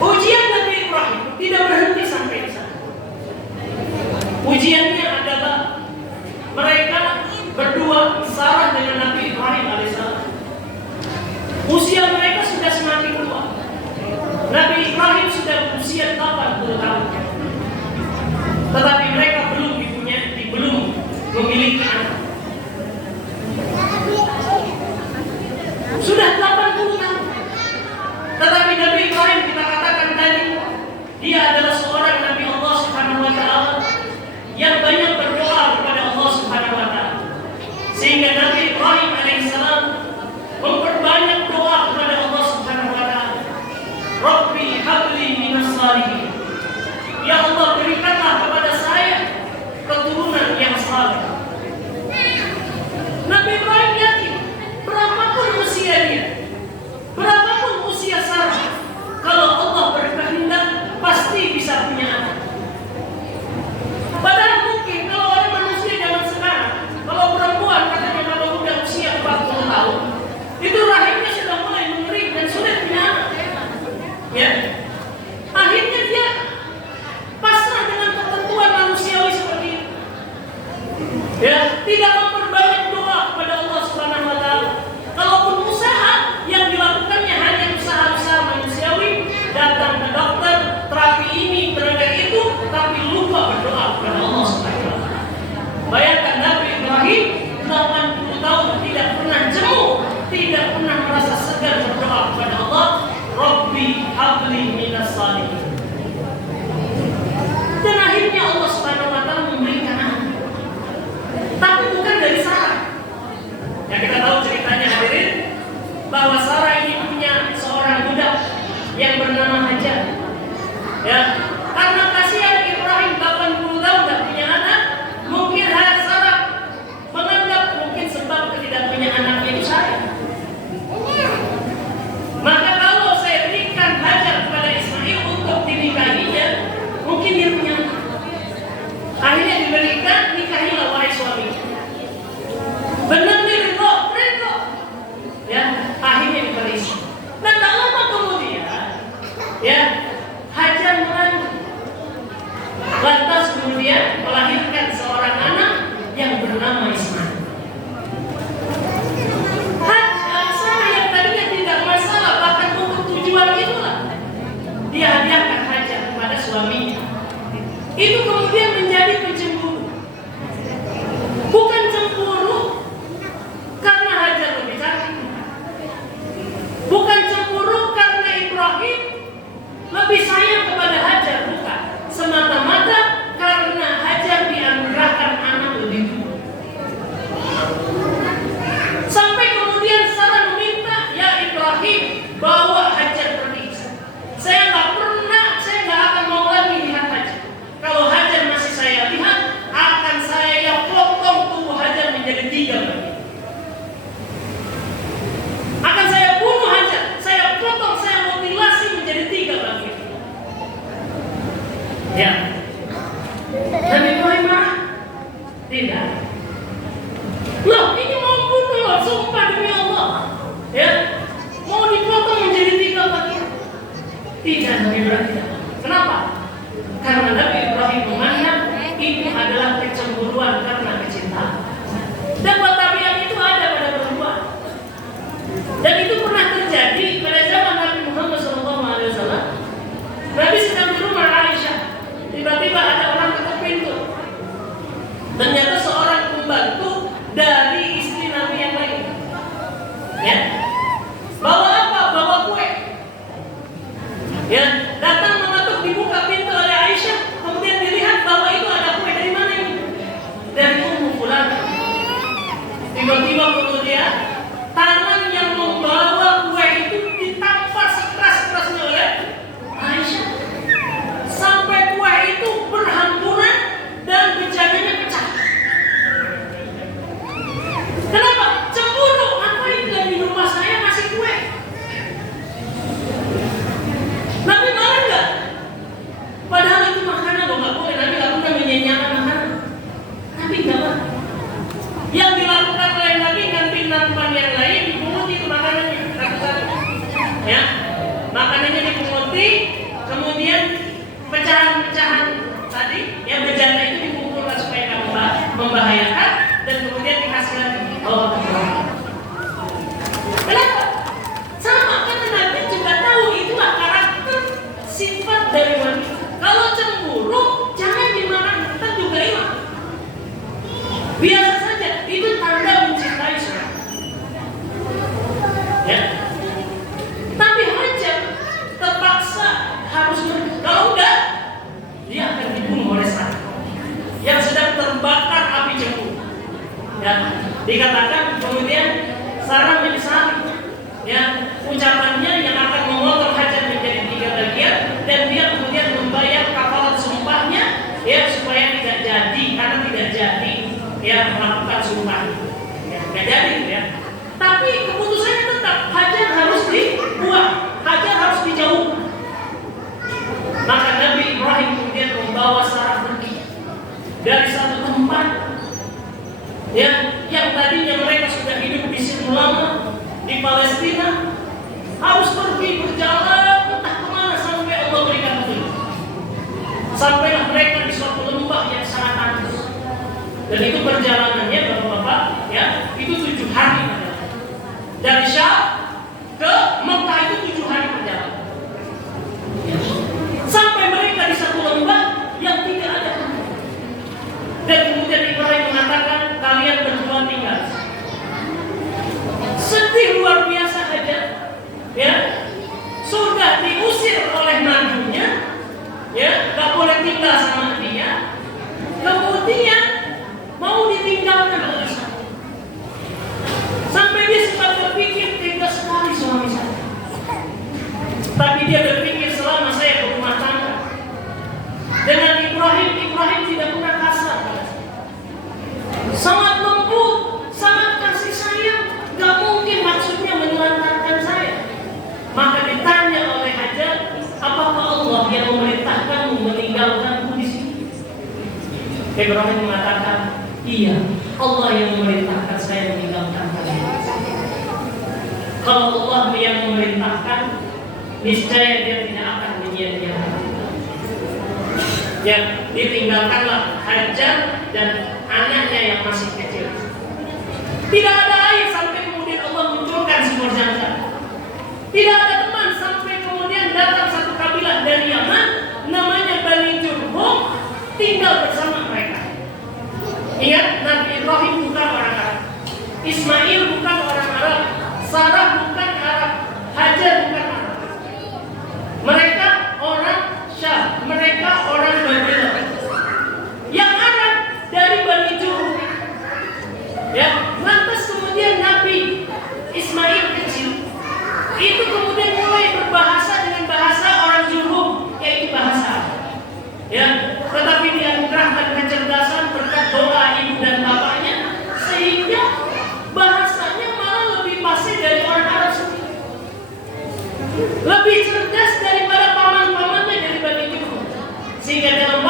Ujian Nabi Ibrahim tidak berhenti sampai di sana. Ujiannya adalah mereka berdua, Sarah dengan Nabi Ibrahim alaihissalam. Usia mereka sudah semakin tua. Nabi Ibrahim sudah berusia 80 tahun. Tetapi mereka belum memiliki anak. Sudah 80 tahun. Tetapi Nabi Ibrahim, kita katakan tadi, dia adalah seorang Nabi Allah Subhanahu wa taala yang banyak berdoa kepada Allah Subhanahu wa taala. Sehingga Nabi Ibrahim alaihissalam memperbanyak doa kepada Allah Subhanahu wa taala. Rabbi habli minas salihin. Ya Allah, berikanlah kepada saya keturunan yang saleh. Nabi Ibrahim yakin, berapapun usia dia, berapapun usia Sarah, kalau Allah berkehendak pasti bisa punya anak. Padahal mungkin kalau orang manusia zaman sekarang, kalau perempuan katanya kalau udah usia 40 tahun, itu rahimnya sudah mulai mengering dan sulit punya anak. Ya, akhirnya dia pasrah dengan ketentuan manusiawi seperti itu. Ya, tidak memperbanyak doa kepada Allah Subhanahu wa taala. Kalaupun usaha yang dilakukannya hanya usaha-usaha manusiawi, datang ke dokter, terapi ini, tenaga itu, tapi lupa berdoa kepada Allah Subhanahu wa taala. Bayangkan Nabi Ibrahim 80 tahun tidak pernah jemu, tidak pernah merasa segan berdoa kepada Allah, Rabbi habli minas salihin. Dan akhirnya Allah Subhanahu wa taala memberikan anak. Tapi bukan dari Sarah. Yang kita tahu ceritanya hadirin, bahwa Sarah ini punya seorang budak yang bernama Hajar. Ya, karena kasihan Ibrahim 80 tahun tidak punya anak, mungkin Sarah menganggap mungkin sebab tidak punya anaknya itu saya. Maka kalau saya berikan Hajar kepada Ismail untuk dinikahinya, mungkin dia punya anak. Akhirnya diberikan, nikahilah wahai suami. Benar nih, ridho. Ya, akhirnya diberi. Nah, tak lama kemudian, ya, Hajar mengandung. Lantas kemudian melahirkan seorang anak yang bernama Ismail. Sarah yang tadinya tidak masalah, bahkan untuk tujuan itulah dia hadiahkan Hajar kepada suaminya. Itu kemudian menjadi pencemburu. Bukan cemburu karena Hajar lebih cantik, bukan cemburu karena Ibrahim lebih sayang kepada Hajar, bukan. Semata-mata karena Hajar dianugerahkan anak lebih tua. Sampai kemudian Sarah meminta, ya Ibrahim, bawa Hajar pergi. Saya nggak akan mau lagi lihat Hajar. Kalau Hajar masih saya lihat, Nabi Ibrahim marah? Tidak. Loh, ini mau bunuh loh, sumpah demi Allah. Ya, mau dipotong menjadi 3 bagian. Tidak, Nabi Ibrahim tidak. Kenapa? Karena Nabi Ibrahim memandang itu adalah kecemburuan karena kecintaan. Dan tabiat itu ada pada perempuan. Dan itu pernah terjadi pada zaman Nabi Muhammad SAW. Nabi sedang di rumah Aisyah. Tiba-tiba ada orang ketuk pintu. Ternyata seorang pembantu dari istri Nabi yang lain. Ya, bawa apa? Bawa kue. Ya, datang mengetuk, dibuka pintu oleh Aisyah. Kemudian dilihat bahwa itu ada kue. Dari mana ini? Dari Ummu Fulan. Tiba-tiba kemudian tangan yang membawa kue itu ditampar sekeras-kerasnya oleh Aisyah. Sampai kue itu berhamburan dan bejananya pecah. Kenapa? Cemburu. Ngapain di rumah saya masih kue? Nabi marah nggak? Padahal itu makanan loh, nggak boleh. Nabi nggak pernah menyanyiakan makanan. Nabi nggak marah. Yang dilakukan oleh Nabi ngambil nampan yang lain, dipunguti itu makanannya. Ya, makanannya dipunguti, kemudian pecahan-pecahan tadi yang bejana itu dikumpulkan supaya nggak membahayakan, dan kemudian dikasih lagi. Oh, kenapa? Sama, karena Nabi juga tahu itulah karakter sifat dari wanita. Kalau cemburu, jangan dimarahin, kita juga hilang. Biasa saja, itu tanda mencintai seorang. Ya. Tapi Hajar terpaksa harus kalau enggak, dia akan dibunuh oleh Sarah yang sedang terbakar api cemburu. Ya, dikatakan kemudian Sarah menyesali. Ya, ucapannya yang akan memotong Hajar menjadi 3 bagian, dan dia kemudian membayar kafarat sumpahnya, ya, supaya tidak jadi, karena tidak jadi ya melakukan sumpah. Ya, tidak jadi ya. Tapi keputusannya tetap Hajar harus dibuang, Hajar harus dijauh. Maka Nabi Ibrahim kemudian membawa Sarah pergi dari satu tempat ya, yang tadinya mereka sudah hidup di sini lama di Palestina, harus pergi berjalan entah kemana sampai Allah berikan petunjuk. Sampailah mereka di suatu lembah yang sangat tandus. Dan itu perjalanannya bapak-bapak ya, itu 7 hari. Dari Syam ke Mekah itu 7 hari perjalanan. Sampai mereka di satu lembah yang tidak ada kambing. Dan kemudian Ibrahim mengatakan, kalian berdua tinggal. Sedih luar biasa aja, ya. Sudah diusir oleh mantunya, ya, gak boleh tinggal sama dia. Kemudian mau ditinggalkan oleh saya. Sampai dia sempat berpikir, tega sekali suami saya. Tapi dia berpikir, selama saya berumah tangga dengan Ibrahim tidak pernah kasar. Sangat lembut, sangat kasih sayang. Gak mungkin maksudnya menelantarkan saya. Maka ditanya oleh Hajar, apakah Allah yang memerintahkanmu meninggalkanku di sini? Ibrahim mengatakan, iya, Allah yang memerintahkan saya meninggalkan kalian. Kalau Allah yang memerintahkan, niscaya dia tidak akan menyia-nyiakan. Ya, ditinggalkanlah Hajar dan anaknya yang masih kecil. Tidak ada air sampai kemudian Allah munculkan sumur Zam-Zam. Tidak ada teman sampai kemudian datang satu kabilah dari Yaman, namanya Bani Jurhum, tinggal bersama mereka. Ingat, Nabi Ibrahim bukan orang Arab, Ismail bukan orang Arab, Sarah bukan Arab, Hajar bukan Arab. Mereka orang Syam, mereka orang Babylon. Yang Arab dari Bani Jurhum. Ya, lantas kemudian Nabi Ismail kecil itu kemudian mulai berbahasa dengan bahasa orang Jurhum, yaitu bahasa Arab. Ya, tetapi dianugerahkan kecerdasan berkat doa ibu dan bapaknya, sehingga bahasanya malah lebih fasih dari orang Arab sendiri. Lebih cerdas daripada paman-pamannya dari Bani Jurhum. Sehingga dalam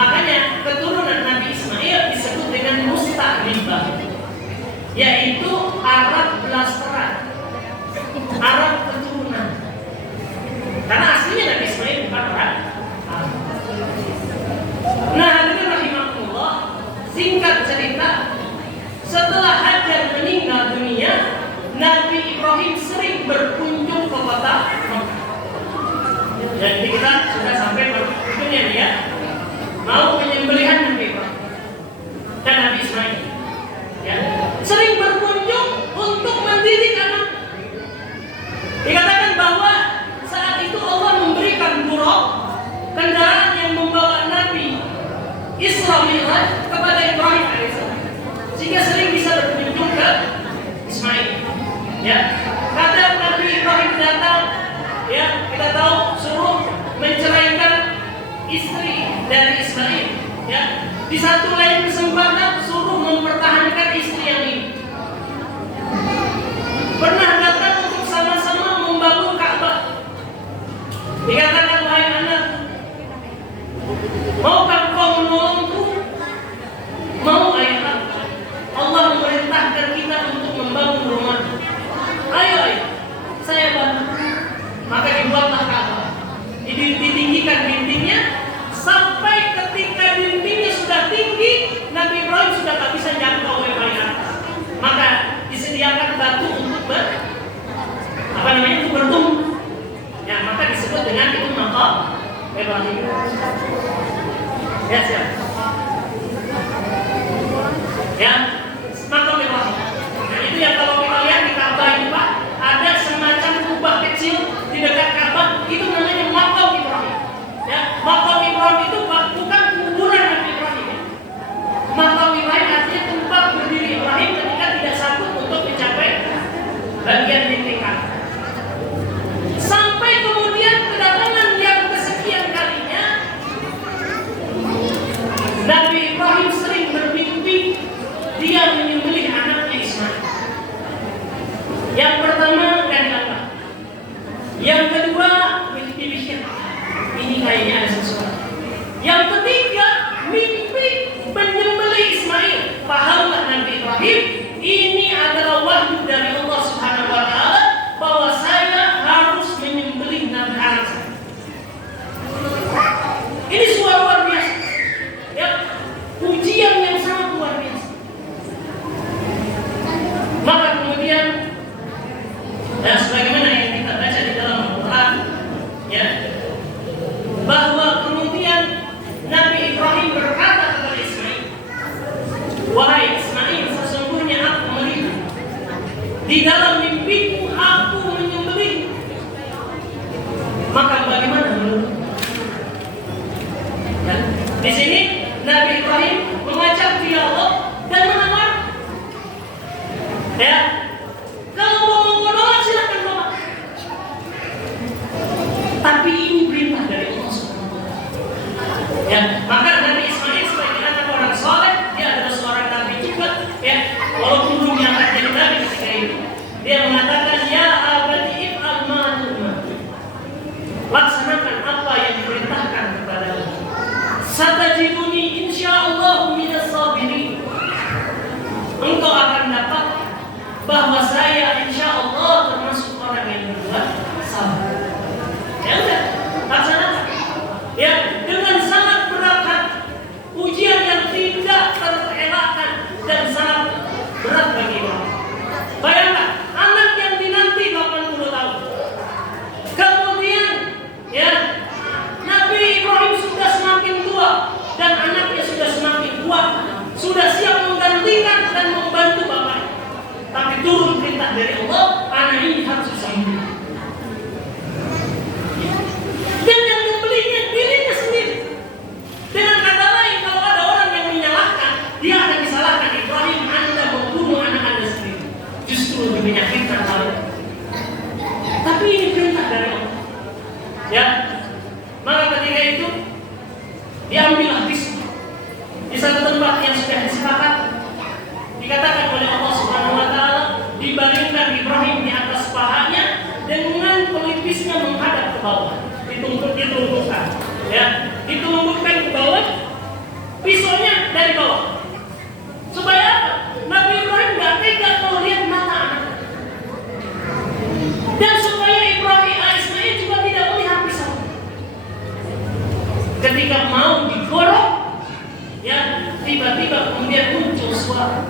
Makanya keturunan Nabi Ismail disebut dengan musta'ribah, yaitu Arab blasteran, Arab keturunan. Karena aslinya Nabi Ismail bukan orang Arab. Nah, hadirin rahimahullah, singkat cerita, setelah Hajar meninggal dunia, Nabi Ibrahim sering berkunjung ke kota Mekah. Jadi kita sudah sampai berikutnya ya, mau penyembelihan Nabi Ibrahim dan Nabi Ismail. Ya, sering berkunjung untuk mendidik anak. Dikatakan bahwa saat itu Allah memberikan buraq, kendaraan yang membawa Nabi Isra Mi'raj kepada Ibrahim alaihissalam, sehingga sering bisa berkunjung ke Ismail. Ya, kata Nabi Ibrahim datang, ya kita tahu suruh menceraikan istri dari Ismail. Ya, di satu lain kesempatan suruh mempertahankan istri yang ini. Pernah datang untuk sama-sama membangun Ka'bah. Dikatakan, wahai anak, maukah kau menolongku? Mau ayah. Allah memerintahkan kita untuk membangun rumah. Ayo, saya bantu. Maka dibuatlah Ka'bah. Ditinggikan dindingnya sampai ketika dindingnya sudah tinggi, Nabi Ibrahim sudah tak bisa jangkau oleh paling atas. Maka disediakan batu untuk untuk bertumbuh. Ya, maka disebut dengan itu maqam Ibrahim. Ya, siap. Ya, maqam Ibrahim. Nah, itu yang kalau kita lihat di Ka'bah itu Pak, ada semacam kubah kecil di dekat Ka'bah, itu namanya maqam Ibrahim. Ya, maqam Ibrahim itu bukan kuburan Nabi Ibrahim. Maqam Ibrahim artinya tempat berdiri Ibrahim ketika tidak sanggup untuk mencapai bagian dinding Ka'bah. Sampai kemudian kedatangan yang kesekian kalinya, Nabi Ibrahim sering bermimpi dia menyembelih anaknya Ismail. Yang pertama dari Allah. Yang kedua mimpi ini kayaknya ada sesuatu. Yang ketiga mimpi menyembelih Ismail. Pahamlah Nabi Ibrahim, ini adalah wahyu dari Allah Subhanahu wa taala bahwa saya harus menyembelih Nabi anak saya. Ini suara luar biasa. Ya, ujian yang sangat luar biasa. Maka kemudian, dan sebagaimana yang kita baca di dalam Al-Quran, ya, bahwa kemudian Nabi Ibrahim berkata kepada Ismail, wahai Ismail, sesungguhnya aku melihat di dalam mimpiku aku menyembelih. Maka bagaimana menurut? Ya, di sini Nabi Ibrahim mengajak dialog dan menawar. Ya, kalau mau menolak silakan menolak. Tapi ini perintah dari Allah Subhanahu wa taala. Ya, maka Nabi Ismail sebagai anak orang saleh, dia adalah seorang nabi juga, ya, walaupun belum diangkat jadi nabi ketika itu. Dia mengatakan, ya abadi if'al ma tu'mar. Laksanakan apa yang diperintahkan kepadamu. Satajiduni insyaallah minas sabirin. Engkau akan dapat bahwa saya insyaallah termasuk orang yang berbuat sabar. Ya udah, laksanakan. Ya, dengan sangat berat hati, ujian yang tidak terelakkan dan sangat berat bagi Allah. Bayangkan, anak yang dinanti 80 tahun. Kemudian, ya, Nabi Ibrahim sudah semakin tua dan anaknya sudah semakin kuat, sudah siap menggantikan dan membantu bapaknya. Tapi turun perintah dari Allah, anak ini harus disembelih. Dan yang membelinya dirinya sendiri. Dengan kata lain, kalau ada orang yang menyalahkan, dia akan disalahkan. Ibrahim, Anda membunuh anak Anda sendiri. Justru lebih menyakitkan hal itu. Tapi ini perintah dari Allah. Ya, maka ketika itu diambillah pisau di satu tempat yang sudah disepakati. Dikatakan oleh Allah Subhanahu wa taala, dibaringkan Ibrahim di atas pahanya dengan pelipisnya menghadap ke bawah. Ditumbukkan, ya, ditumbukkan ke bawah. ketika mau digorok, ya tiba-tiba kemudian muncul suara,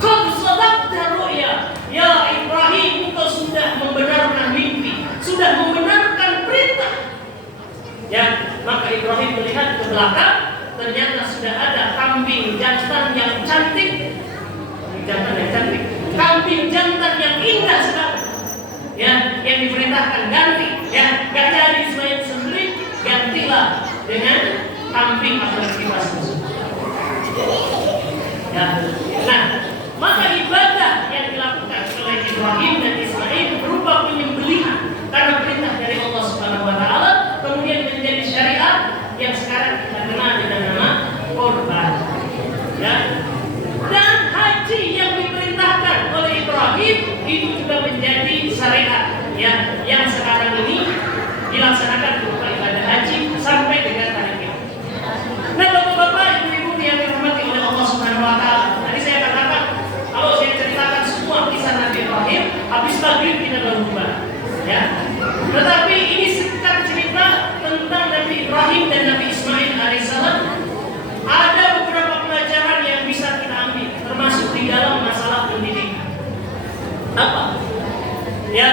"Qad sadaqta ru'ya, ya Ibrahim, engkau sudah membenarkan mimpi, sudah membenarkan perintah." Ya, maka Ibrahim melihat ke belakang, ternyata sudah ada kambing jantan yang cantik, kambing jantan yang indah sekali, ya, yang diperintahkan ganti, ya, gak jadi Ismail sendiri, gantilah dengan kambing atau kibas tersebut. Ya, nah, maka ibadah yang dilakukan oleh Ibrahim dan Ismail berupa penyembelihan karena perintah dari Allah Subhanahu Wa Taala, kemudian menjadi syariat yang sekarang kita kenal dengan nama korban. Ya. Dan haji yang diperintahkan oleh Ibrahim itu juga menjadi syariat, ya, yang sekarang ini dilaksanakan berupa ibadah haji sampai dengan hari kiamat. Nah, bapak-bapak, ibu-ibu yang dirahmati oleh Allah Subhanahu Wa Taala, tadi saya katakan kalau saya ceritakan semua kisah Nabi Ibrahim, habis maghrib tidak berubah, ya. Tetapi ini singkat cerita tentang Nabi Ibrahim dan Nabi Ismail alaihissalam. Ada beberapa pelajaran yang bisa kita ambil, termasuk di dalam masalah pendidikan. Apa? Ya,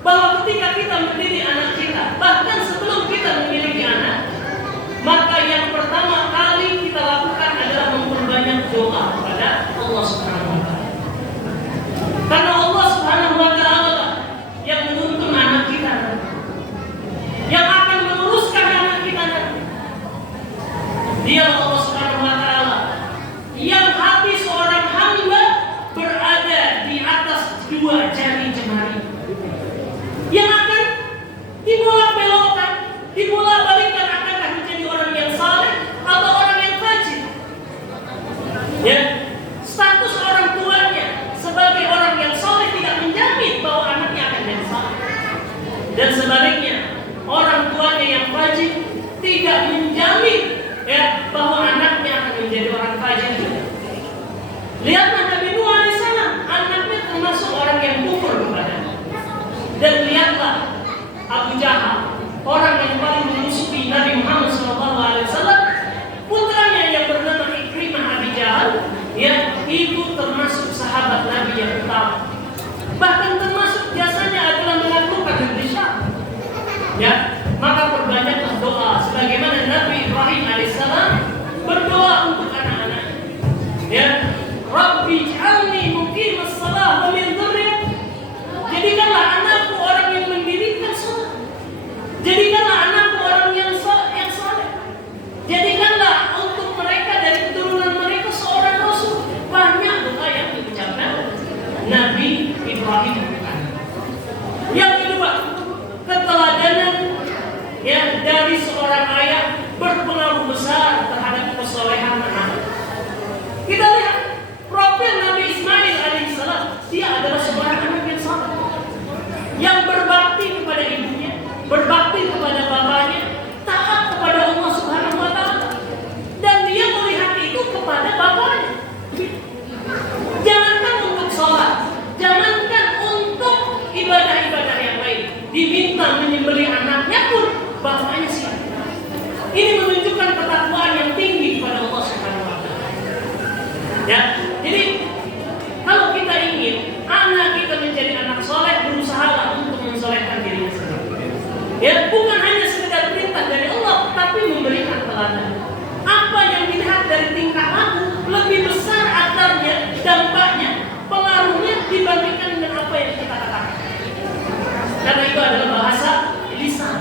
bahwa ketika kita mendidik anak kita, bahkan sebelum kita memiliki anak, maka yang pertama kali kita lakukan adalah memperbanyak doa kepada Allah Subhanahu Wa Taala. Karena Allah Subhanahu Wa Taala yang menuntun anak kita, yang akan meluruskan anak kita nanti. Dia Allah Subhanahu Wa Taala yang hati seorang hamba berada di atas dua jari jemari, yang akan dibolak-belokkan, dibolak-balikkan, akankah menjadi orang yang saleh atau orang yang fajir. Ya, status orang tuanya sebagai orang yang saleh tidak menjamin bahwa anaknya akan jadi saleh. Dan sebaliknya, orang tuanya yang fajir tidak menjamin, ya, bahwa anaknya akan menjadi orang fajir. Lihatlah Nabi Nuh alaihissalam, anaknya termasuk orang yang kufur kepadanya. Dan lihatlah Abu Jahal, orang yang paling memusuhi Nabi Muhammad SAW, putranya yang bernama Ikrimah Abi Jahal, ya, itu termasuk sahabat Nabi yang utama. Bahkan termasuk jasanya adalah menaklukkan negeri Syam. Ya, maka perbanyaklah doa sebagaimana Nabi Ibrahim alaihissalam berdoa untuk anak-anaknya. Ya, Rabbi ij'alni muqimas shalah wa min dzurriyyati. Jadikanlah anakku orang yang mendirikan salat. Jadikanlah anakku orang yang saleh. Jadikanlah untuk mereka dari keturunan mereka seorang rasul. Banyak doa yang diucapkan Nabi Ibrahim. Yang kedua, keteladanan, ya, dari seorang ayah berpengaruh besar terhadap kesolehan anak. Kita lihat profil Nabi Ismail alaihissalam, dia adalah seorang anak yang saleh, yang berbakti kepada ibunya, berbakti kepada bapaknya, taat kepada Allah Subhanahu Wa Taala, dan dia melihat itu kepada bapaknya. Jangankan untuk sholat, jangankan untuk ibadah-ibadah yang lain, diminta menyembelih anaknya pun bapaknya siap. Ini menunjukkan ketakwaan yang tinggi kepada Allah Subhanahu Wa Taala. Ya, jadi kalau kita ingin anak kita menjadi anak soleh, berusahalah untuk mensolehkan dirinya sendiri. Ya, bukan hanya sekedar perintah dari Allah, tapi memberikan teladan. Apa yang dilihat dari tingkah laku lebih besar akarnya, dampaknya, pengaruhnya dibandingkan dengan apa yang kita katakan. Karena itu adalah bahasa lisan.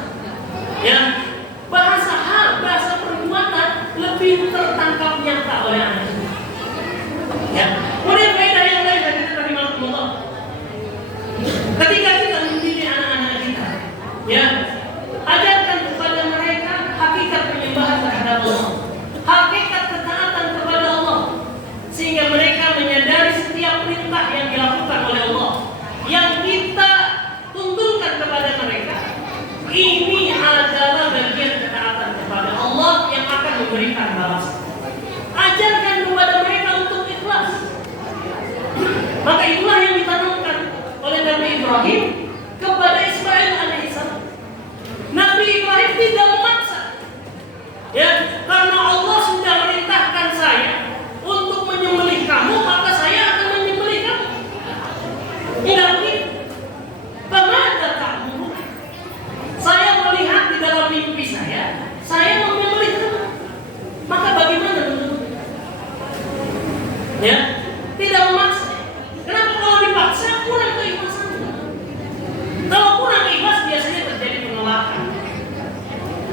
Ya, bahasa hal, bahasa perbuatan lebih tertangkap nyata oleh anak. Ya, kemudian faedah yang lain dari rahimahullah. Ketika kita mendidik anak-anak kita, ya, ajarkan kepada mereka hakikat penyembahan terhadap Allah, hakikat ketaatan kepada Allah, sehingga mereka menyadari setiap perintah yang dilakukan oleh Allah, yang kita tuntunkan kepada mereka. Ini adalah bagian ketaatan kepada Allah yang akan memberikan balasan. Ajarkan kepada mereka untuk ikhlas. Maka itulah yang ditanamkan oleh Nabi Ibrahim kepada Ismail alaihissalam. Nabi Ibrahim tidak memaksa,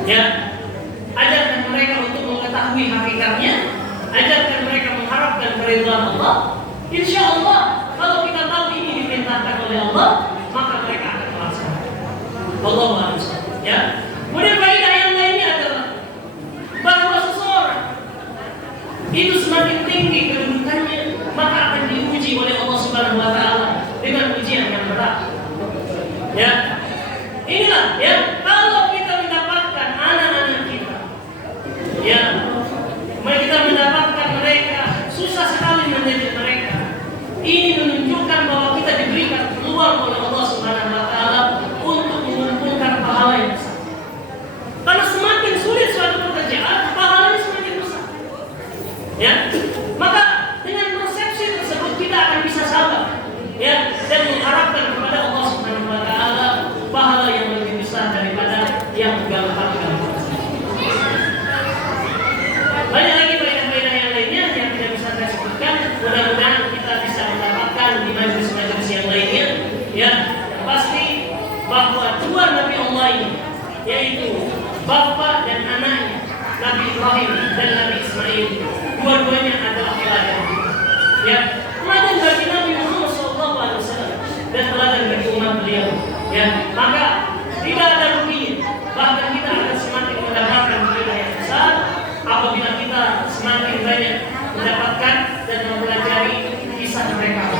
Ya, ajarkan mereka untuk mengetahui hakikatnya, ajarkan mereka mengharapkan keridhaan Allah. Insya Allah, kalau kita tahu ini diperintahkan oleh Allah, maka mereka akan melaksanakan. Wallahu a'lam. Ya. Kemudian faedah yang lainnya adalah bahwa seseorang itu semakin tinggi kedudukannya, maka akan diuji oleh Allah Subhanahu wa taala dengan ujian yang berat. Ya. Inilah ya, kalau kita mendapatkan anak-anak kita, ya, kita mendapatkan mereka susah sekali mendidik mereka. Ini menunjukkan bahwa kita diberikan peluang oleh Allah Subhanahu wa taala untuk mengumpulkan pahala yang besar. Karena semakin sulit suatu pekerjaan, pahalanya semakin besar. Ya, maka dengan persepsi tersebut kita akan bisa sabar, ya, dan mengharapkan kepada Allah Subhanahu wa taala pahala yang lebih besar daripada yang gampang-gampang. Banyak lagi faedah-faedah yang lainnya yang tidak bisa saya sebutkan. Mudah-mudahan kita bisa mendapatkan di majelis-majelis yang lainnya. Ya, yang pasti bahwa dua Nabi Allah ini, yaitu bapa dan anaknya, Nabi Ibrahim dan Nabi Ismail, dua-duanya adalah teladan. Ya, teladan bagi Nabi Muhammad SAW dan teladan bagi umat beliau. Ya, maka tidak ada ruginya. Bahkan kita akan semakin mendapatkan faedah yang besar apabila kita semakin banyak mendapatkan dan mempelajari kisah mereka.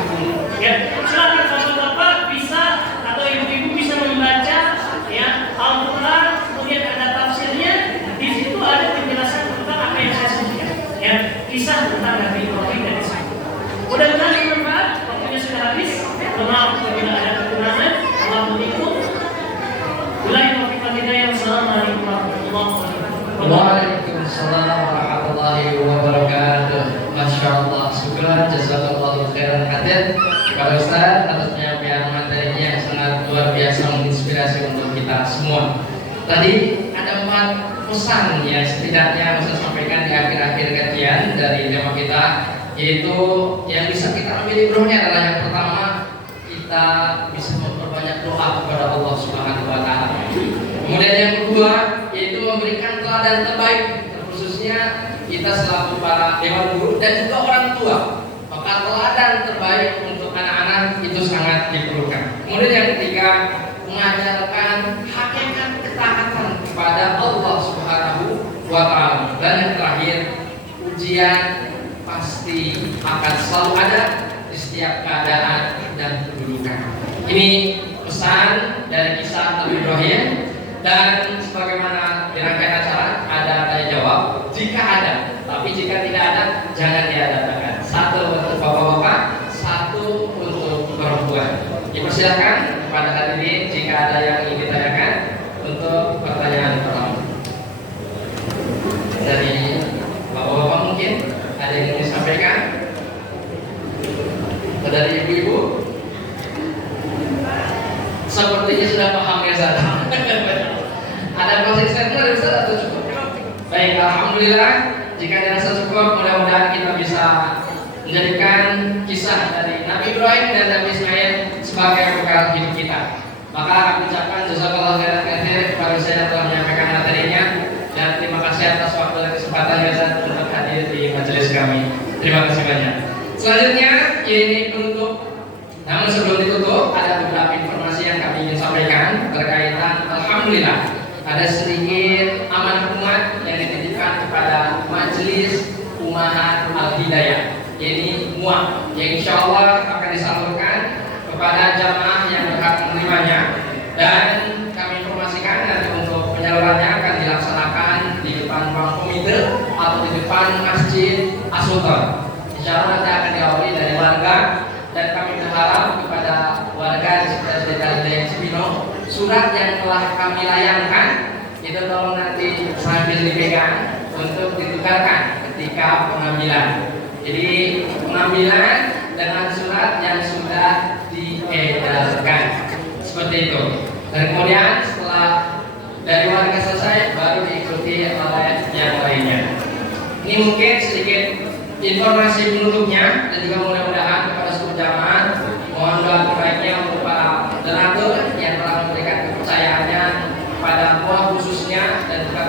Ya, silakan bapak-bapak bisa atau ibu-ibu bisa membaca ya Al-Quran, kemudian ada tafsirnya. Di situ ada penjelasan tentang apa yang saya sebutkan. Ya, kisah tentang Nabi Ibrahim dan Ismail. Mudah-mudahan bermanfaat. Waktunya sudah habis. Maaf apabila ada kekurangan. Allah menikmati. Assalamualaikum warahmatullahi wabarakatuh. Waalaikumsalam warahmatullahi wabarakatuh. Masya Allah, syukur, jazakallahu khairan katsir kepada Ustaz atas penyampaian materinya yang sangat luar biasa menginspirasi untuk kita semua. Tadi ada 4 pesan yang setidaknya Ustaz sampaikan di akhir-akhir kajian dari tema kita, yaitu yang bisa kita ambil ibrohnya adalah yang pertama, kita bisa memperbanyak doa kepada Allah Subhanahu wa taala. Kemudian yang kedua yaitu memberikan teladan terbaik, khususnya kita selaku para dewan guru dan juga orang tua. Maka teladan terbaik untuk anak-anak itu sangat diperlukan. Kemudian yang ketiga, mengajarkan hakikat ketaatan kepada Allah Subhanahu wa taala. Dan yang terakhir, ujian pasti akan selalu ada di setiap keadaan dan kedudukan. Ini pesan dari kisah Nabi Ibrahim. Dan sebagaimana di rangkaian acara ada tanya jawab, jika ada, tapi jika tidak ada jangan diadakan. 1 untuk bapak-bapak, 1 untuk perempuan. Dipersilakan kepada hadirin jika ada yang ingin ditanyakan untuk pertanyaan pertama. Dari bapak-bapak mungkin ada yang ingin disampaikan? Atau dari ibu-ibu? Sepertinya sudah paham ya Ustaz. Ada closing statement dari Ustaz atau cukup? Baik, alhamdulillah. Jika dirasa cukup, mudah-mudahan kita bisa menjadikan kisah dari Nabi Ibrahim dan Nabi Ismail sebagai bekal hidup kita. Maka aku ucapkan jazakallahu khairan katsir kepada saya yang telah menyampaikan materinya, dan terima kasih atas waktu dan kesempatan Ustaz untuk hadir di majelis kami. Terima kasih banyak. Selanjutnya ini penutup. Namun sebelum ditutup, ada beberapa informasi yang kami ingin sampaikan berkaitan, alhamdulillah, ada sedikit amanah umat yang dititipkan kepada Majelis Ummahat Al-Hidayah, yaitu MUA, yang insya Allah akan disalurkan kepada jamaah yang berhak menerimanya. Dan kami informasikan nanti untuk penyalurannya akan dilaksanakan di depan ruang komite atau di depan Masjid As-Sultan. Insya Allah nanti akan diawali dari warga. Dan kami berharap kepada warga di sekitar Desa Hidayah Cibinong, surat yang telah kami layangkan itu tolong nanti sambil dipegang untuk ditukarkan ketika pengambilan. Jadi pengambilan dengan surat yang sudah diedarkan seperti itu. Dan kemudian setelah dari warga selesai baru diikuti oleh yang lainnya. Ini mungkin sedikit informasi penutupnya, dan juga mudah-mudahan kepada seluruh jamaah mohon doa terbaiknya untuk para donatur yang telah memberikan kepercayaannya kepada MUA khususnya, dan juga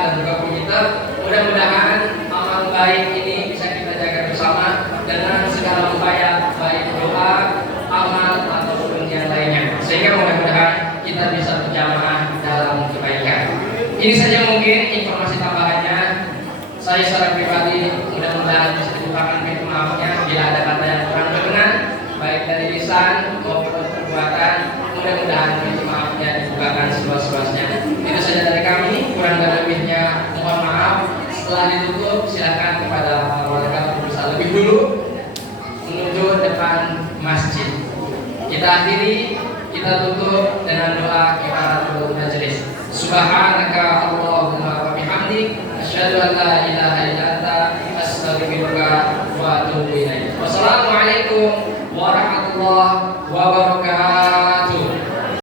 dan juga komite. Mudah-mudahan amal baik ini bisa kita jaga bersama dengan segala upaya, baik doa, amal ataupun yang lainnya, sehingga mudah-mudahan kita bisa berjamaah dalam kebaikan. Ini saja mungkin informasi tambahannya. Saya secara pribadi mudah-mudahan bisa dibukakan pintu maafnya bila ada kata yang kurang berkenan, baik dari lisan maupun perbuatan. Mudah-mudahan pintu maafnya dibukakan seluas-luasnya. Itu saja dari kami, kurang dan lebihnya mohon maaf. Setelah ditutup, silakan kepada warga bisa lebih dulu menuju depan masjid. Kita akhiri, kita tutup dengan doa kifaratul majelis. Subhanallah.